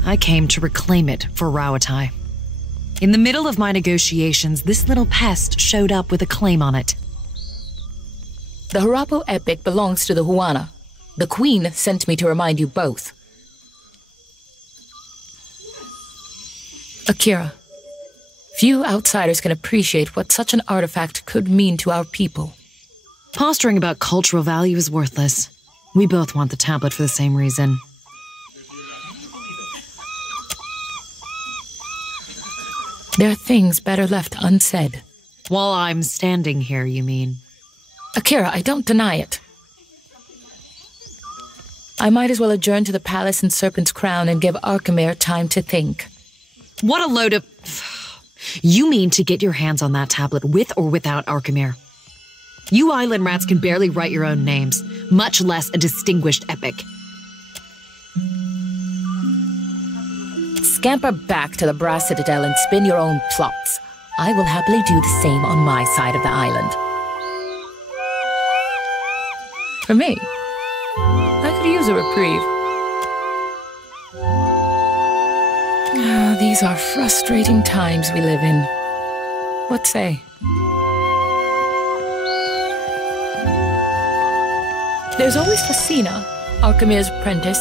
I came to reclaim it for Rauatai. In the middle of my negotiations, this little pest showed up with a claim on it. The Harapo epic belongs to the Huana. The Queen sent me to remind you both. Akira, few outsiders can appreciate what such an artifact could mean to our people. Posturing about cultural value is worthless. We both want the tablet for the same reason. There are things better left unsaid. While I'm standing here, you mean? Akira, I don't deny it. I might as well adjourn to the palace in Serpent's Crown and give Archimere time to think. What a load of... You mean to get your hands on that tablet with or without Archimere? You island rats can barely write your own names, much less a distinguished epic. Scamper back to the Brass Citadel and spin your own plots. I will happily do the same on my side of the island. For me, I could use a reprieve. These are frustrating times we live in. What say? There's always Fassina, Archimere's apprentice.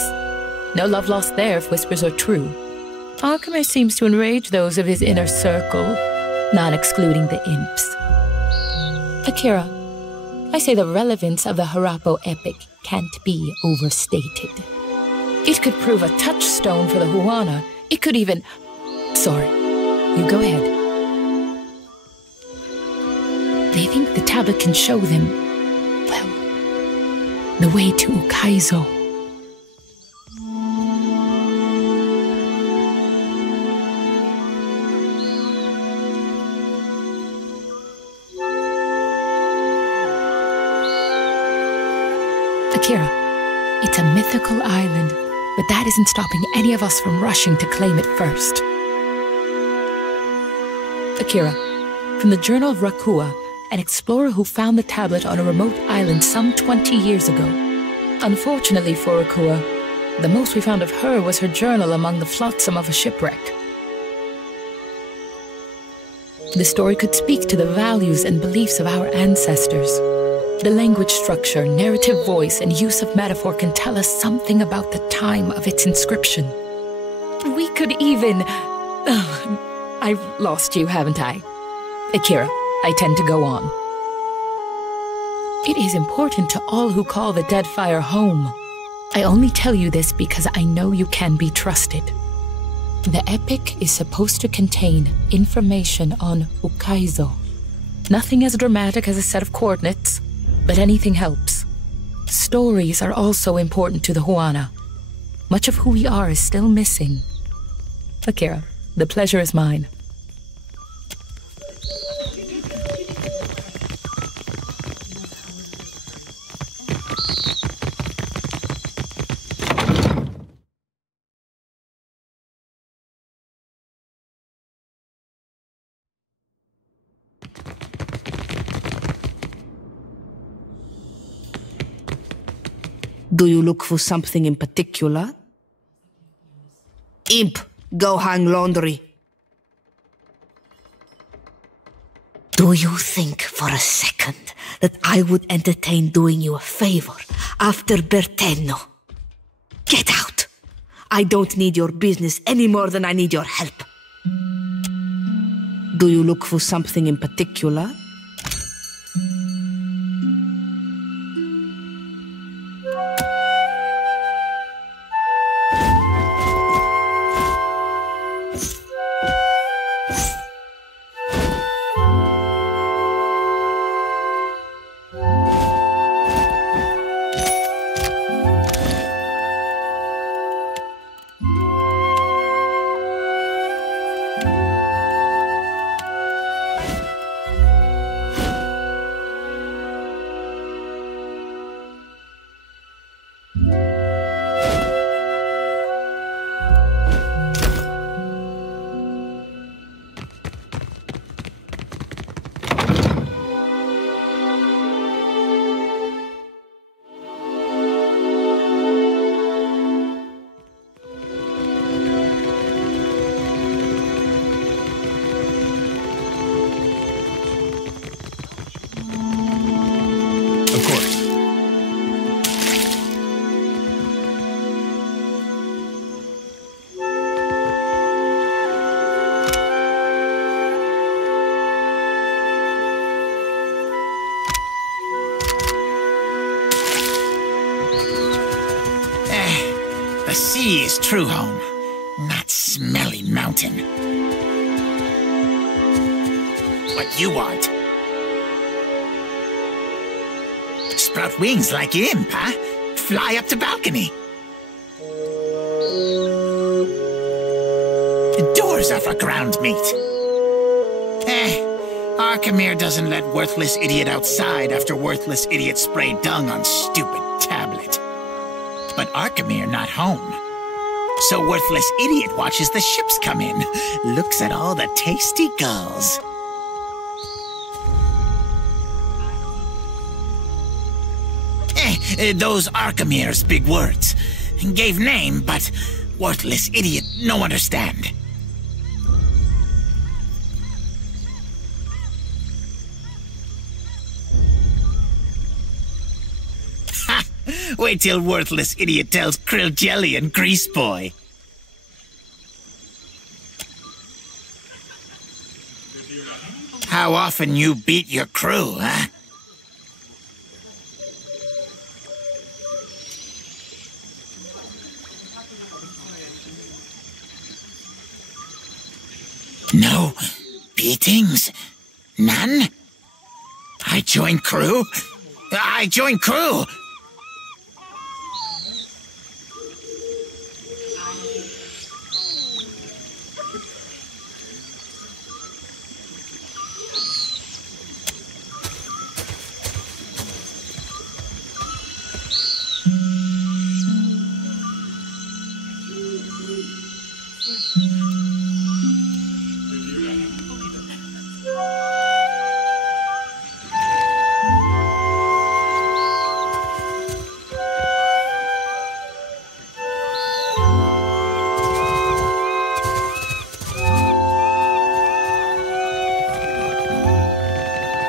No love lost there if whispers are true. Archimere seems to enrage those of his inner circle, not excluding the imps. Akira, I say the relevance of the Harapo epic can't be overstated. It could prove a touchstone for the Huana. It could even... Sorry, you go ahead. They think the tablet can show them, well, the way to Ukaizo. Akira, it's a mythical island, but that isn't stopping any of us from rushing to claim it first. Akira, from the Journal of Rakua, an explorer who found the tablet on a remote island some 20 years ago. Unfortunately for Rakua, the most we found of her was her journal among the flotsam of a shipwreck. The story could speak to the values and beliefs of our ancestors. The language structure, narrative voice, and use of metaphor can tell us something about the time of its inscription. We could even... I've lost you, haven't I? Akira, I tend to go on. It is important to all who call the Deadfire home. I only tell you this because I know you can be trusted. The epic is supposed to contain information on Ukaizo. Nothing as dramatic as a set of coordinates, but anything helps. Stories are also important to the Huana. Much of who we are is still missing. Akira, the pleasure is mine. Do you look for something in particular? Imp, go hang laundry. Do you think for a second that I would entertain doing you a favor after Bertenno? Get out! I don't need your business any more than I need your help. Do you look for something in particular? The sea is true home, not smelly mountain. What you want? sprout wings like imp, huh? Fly up the balcony. Doors are for ground meat. Arkemir doesn't let worthless idiot outside after worthless idiot sprayed dung on stupid tablet. But Arkemir not home. So worthless idiot watches the ships come in, looks at all the tasty gulls. Those Arkemir's big words. Gave name, but worthless idiot no understand. Ha! Wait till worthless idiot tells Krill Jelly and Grease Boy. How often you beat your crew, huh? No beatings? None? I join crew? I join crew!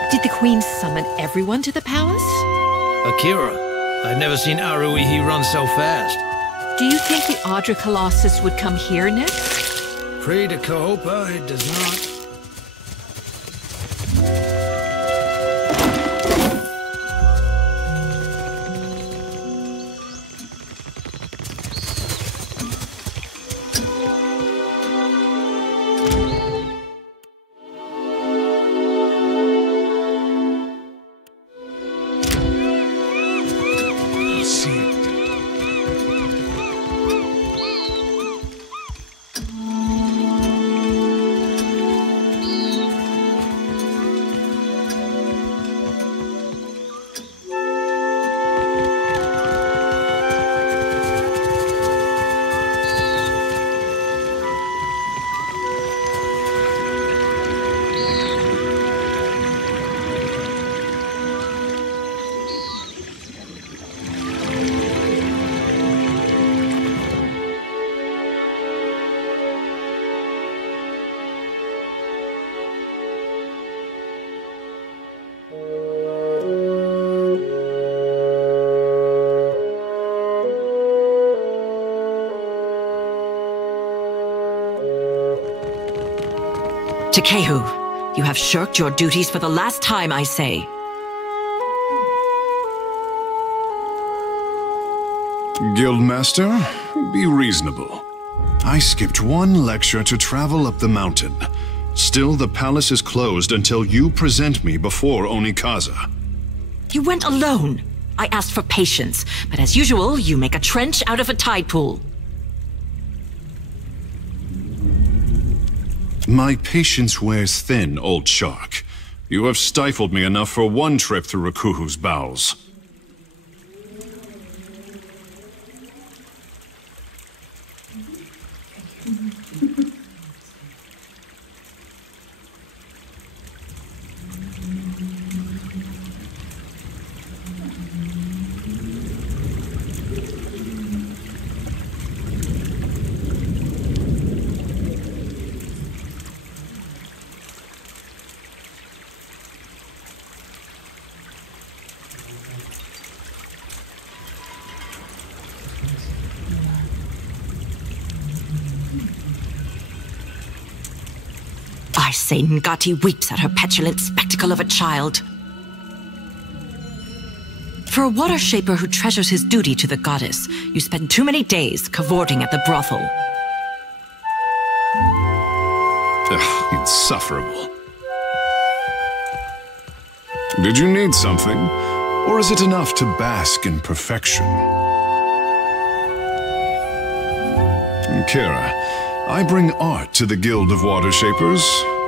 Did the Queen summon everyone to the palace? Akira, I've never seen Aruihi run so fast. Do you think the Audra Colossus would come here next? Pray to Kahopa, it does not. Takehu, you have shirked your duties for the last time, I say. Guildmaster, be reasonable. I skipped one lecture to travel up the mountain. Still, the palace is closed until you present me before Onikaza. You went alone. I asked for patience, but as usual, you make a trench out of a tide pool. My patience wears thin, old shark. You have stifled me enough for one trip through Rakuhu's bowels. I say Ngati weeps at her petulant spectacle of a child. For a water shaper who treasures his duty to the goddess, you spend too many days cavorting at the brothel. Ugh, insufferable. Did you need something? Or is it enough to bask in perfection? Kira, I bring art to the Guild of Water Shapers,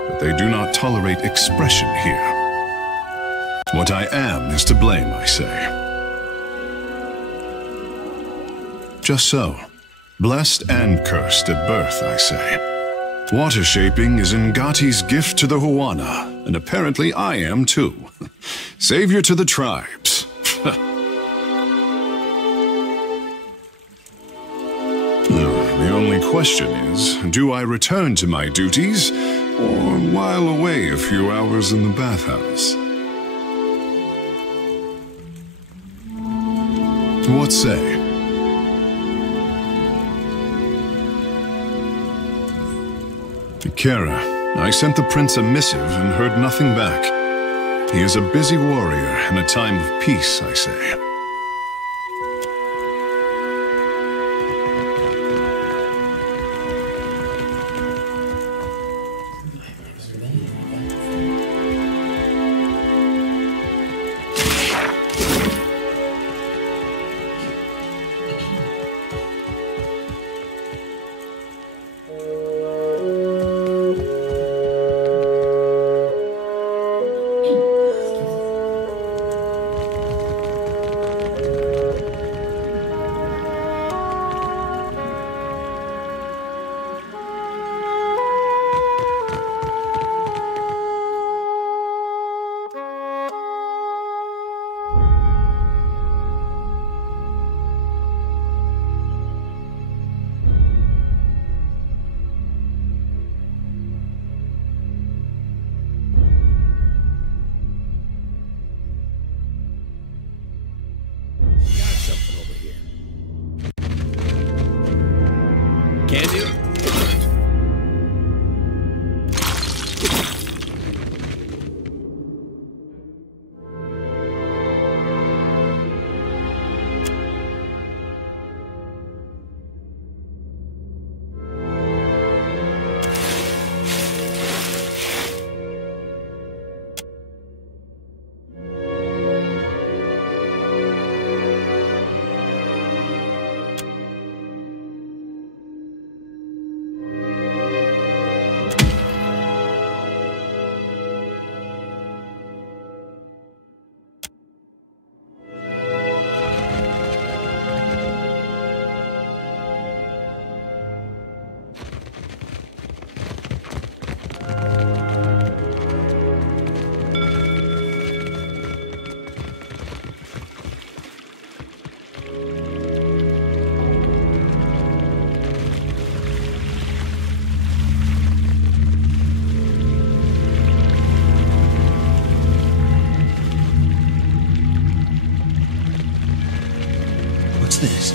but they do not tolerate expression here. What I am is to blame, I say. Just so. Blessed and cursed at birth, I say. Water shaping is Ngati's gift to the Huana, and apparently I am too. Savior to the tribes. The only question is, do I return to my duties, or while away a few hours in the bathhouse? What say? Kara, I sent the prince a missive and heard nothing back. He is a busy warrior in a time of peace, I say. This?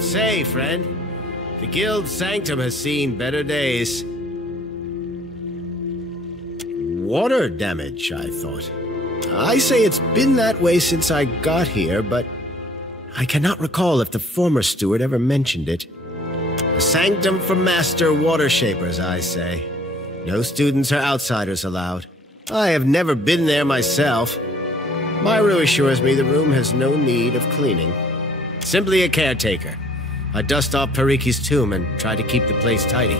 Say, friend, the guild's sanctum has seen better days. Water damage, I thought. I say it's been that way since I got here, but I cannot recall if the former steward ever mentioned it. A sanctum for master water shapers, I say. No students or outsiders allowed. I have never been there myself. Myru assures me the room has no need of cleaning. Simply a caretaker. I dust off Periki's tomb and try to keep the place tidy.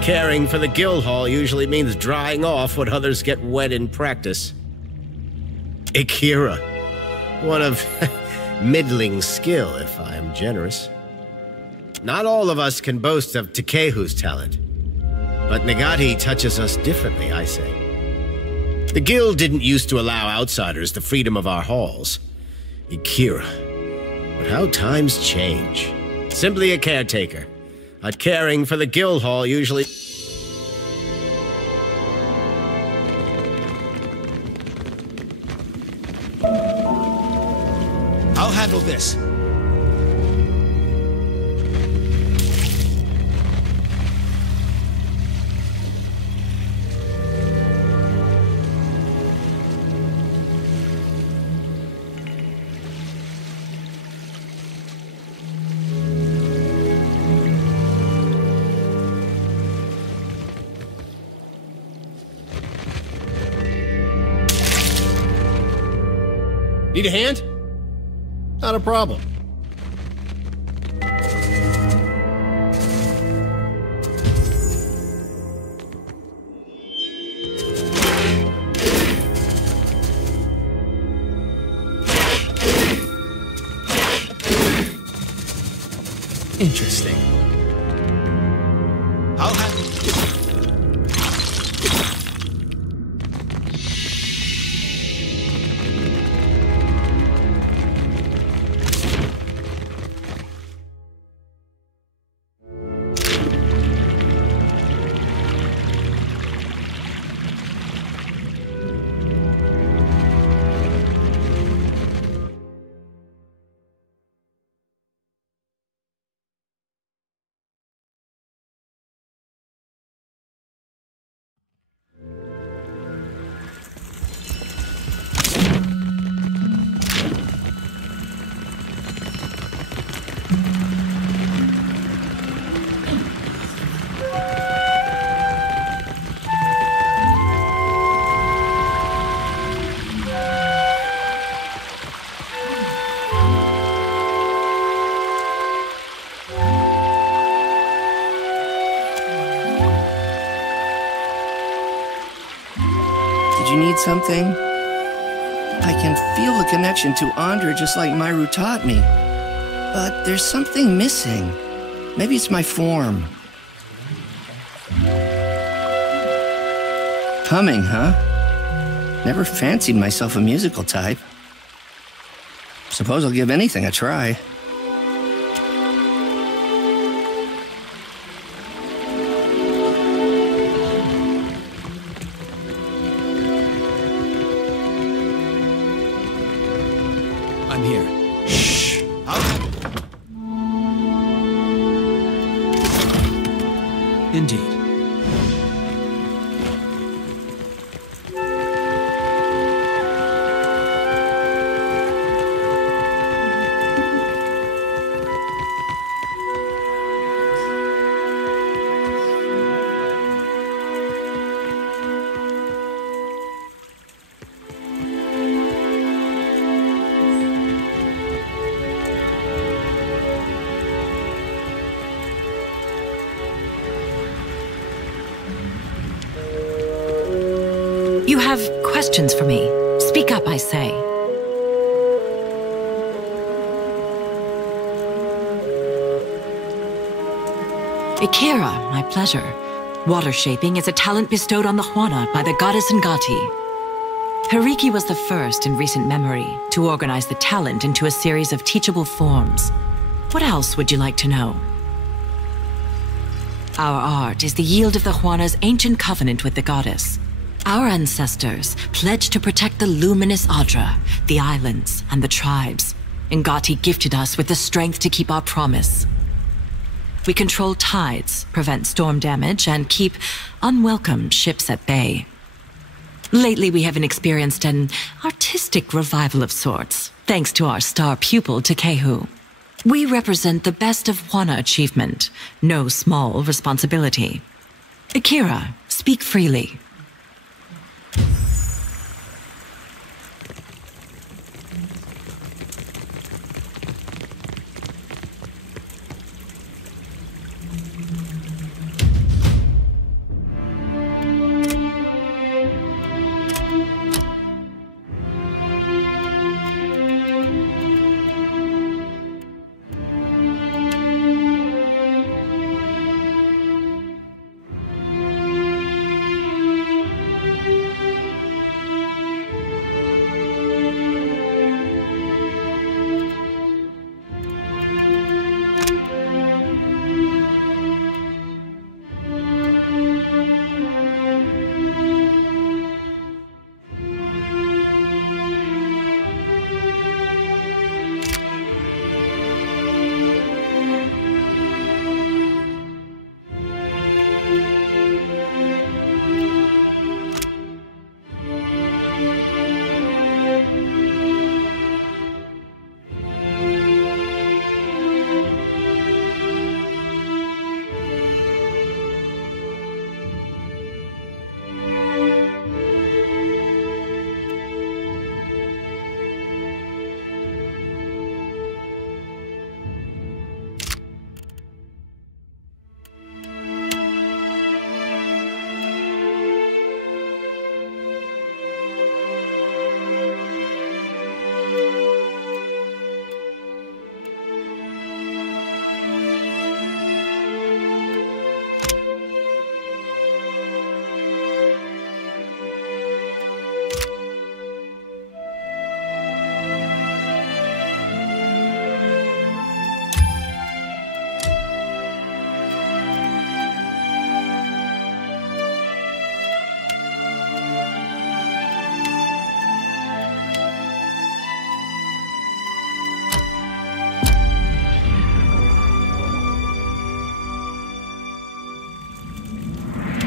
Caring for the guild hall usually means drying off what others get wet in practice. Akira. One of middling skill, if I am generous. Not all of us can boast of Takehu's talent. But Nagati touches us differently, I say. The guild didn't used to allow outsiders the freedom of our halls. Akira. But how times change. Simply a caretaker. But caring for the guild hall usually... I'll handle this. Need a hand? Not a problem. Interesting. I'll handle it. Something? I can feel the connection to Andra just like Myru taught me. But there's something missing. Maybe it's my form. Humming, huh? Never fancied myself a musical type. Suppose I'll give anything a try. Indeed. You have questions for me. Speak up, I say. Akira, my pleasure. Water shaping is a talent bestowed on the Huana by the goddess Ngati. Periki was the first in recent memory to organize the talent into a series of teachable forms. What else would you like to know? Our art is the yield of the Huana's ancient covenant with the goddess. Our ancestors pledged to protect the luminous Adra, the islands, and the tribes. Ngati gifted us with the strength to keep our promise. We control tides, prevent storm damage, and keep unwelcome ships at bay. Lately, we have experienced an artistic revival of sorts, thanks to our star pupil, Takehu. We represent the best of Juana achievement, no small responsibility. Akira, speak freely.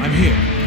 I'm here.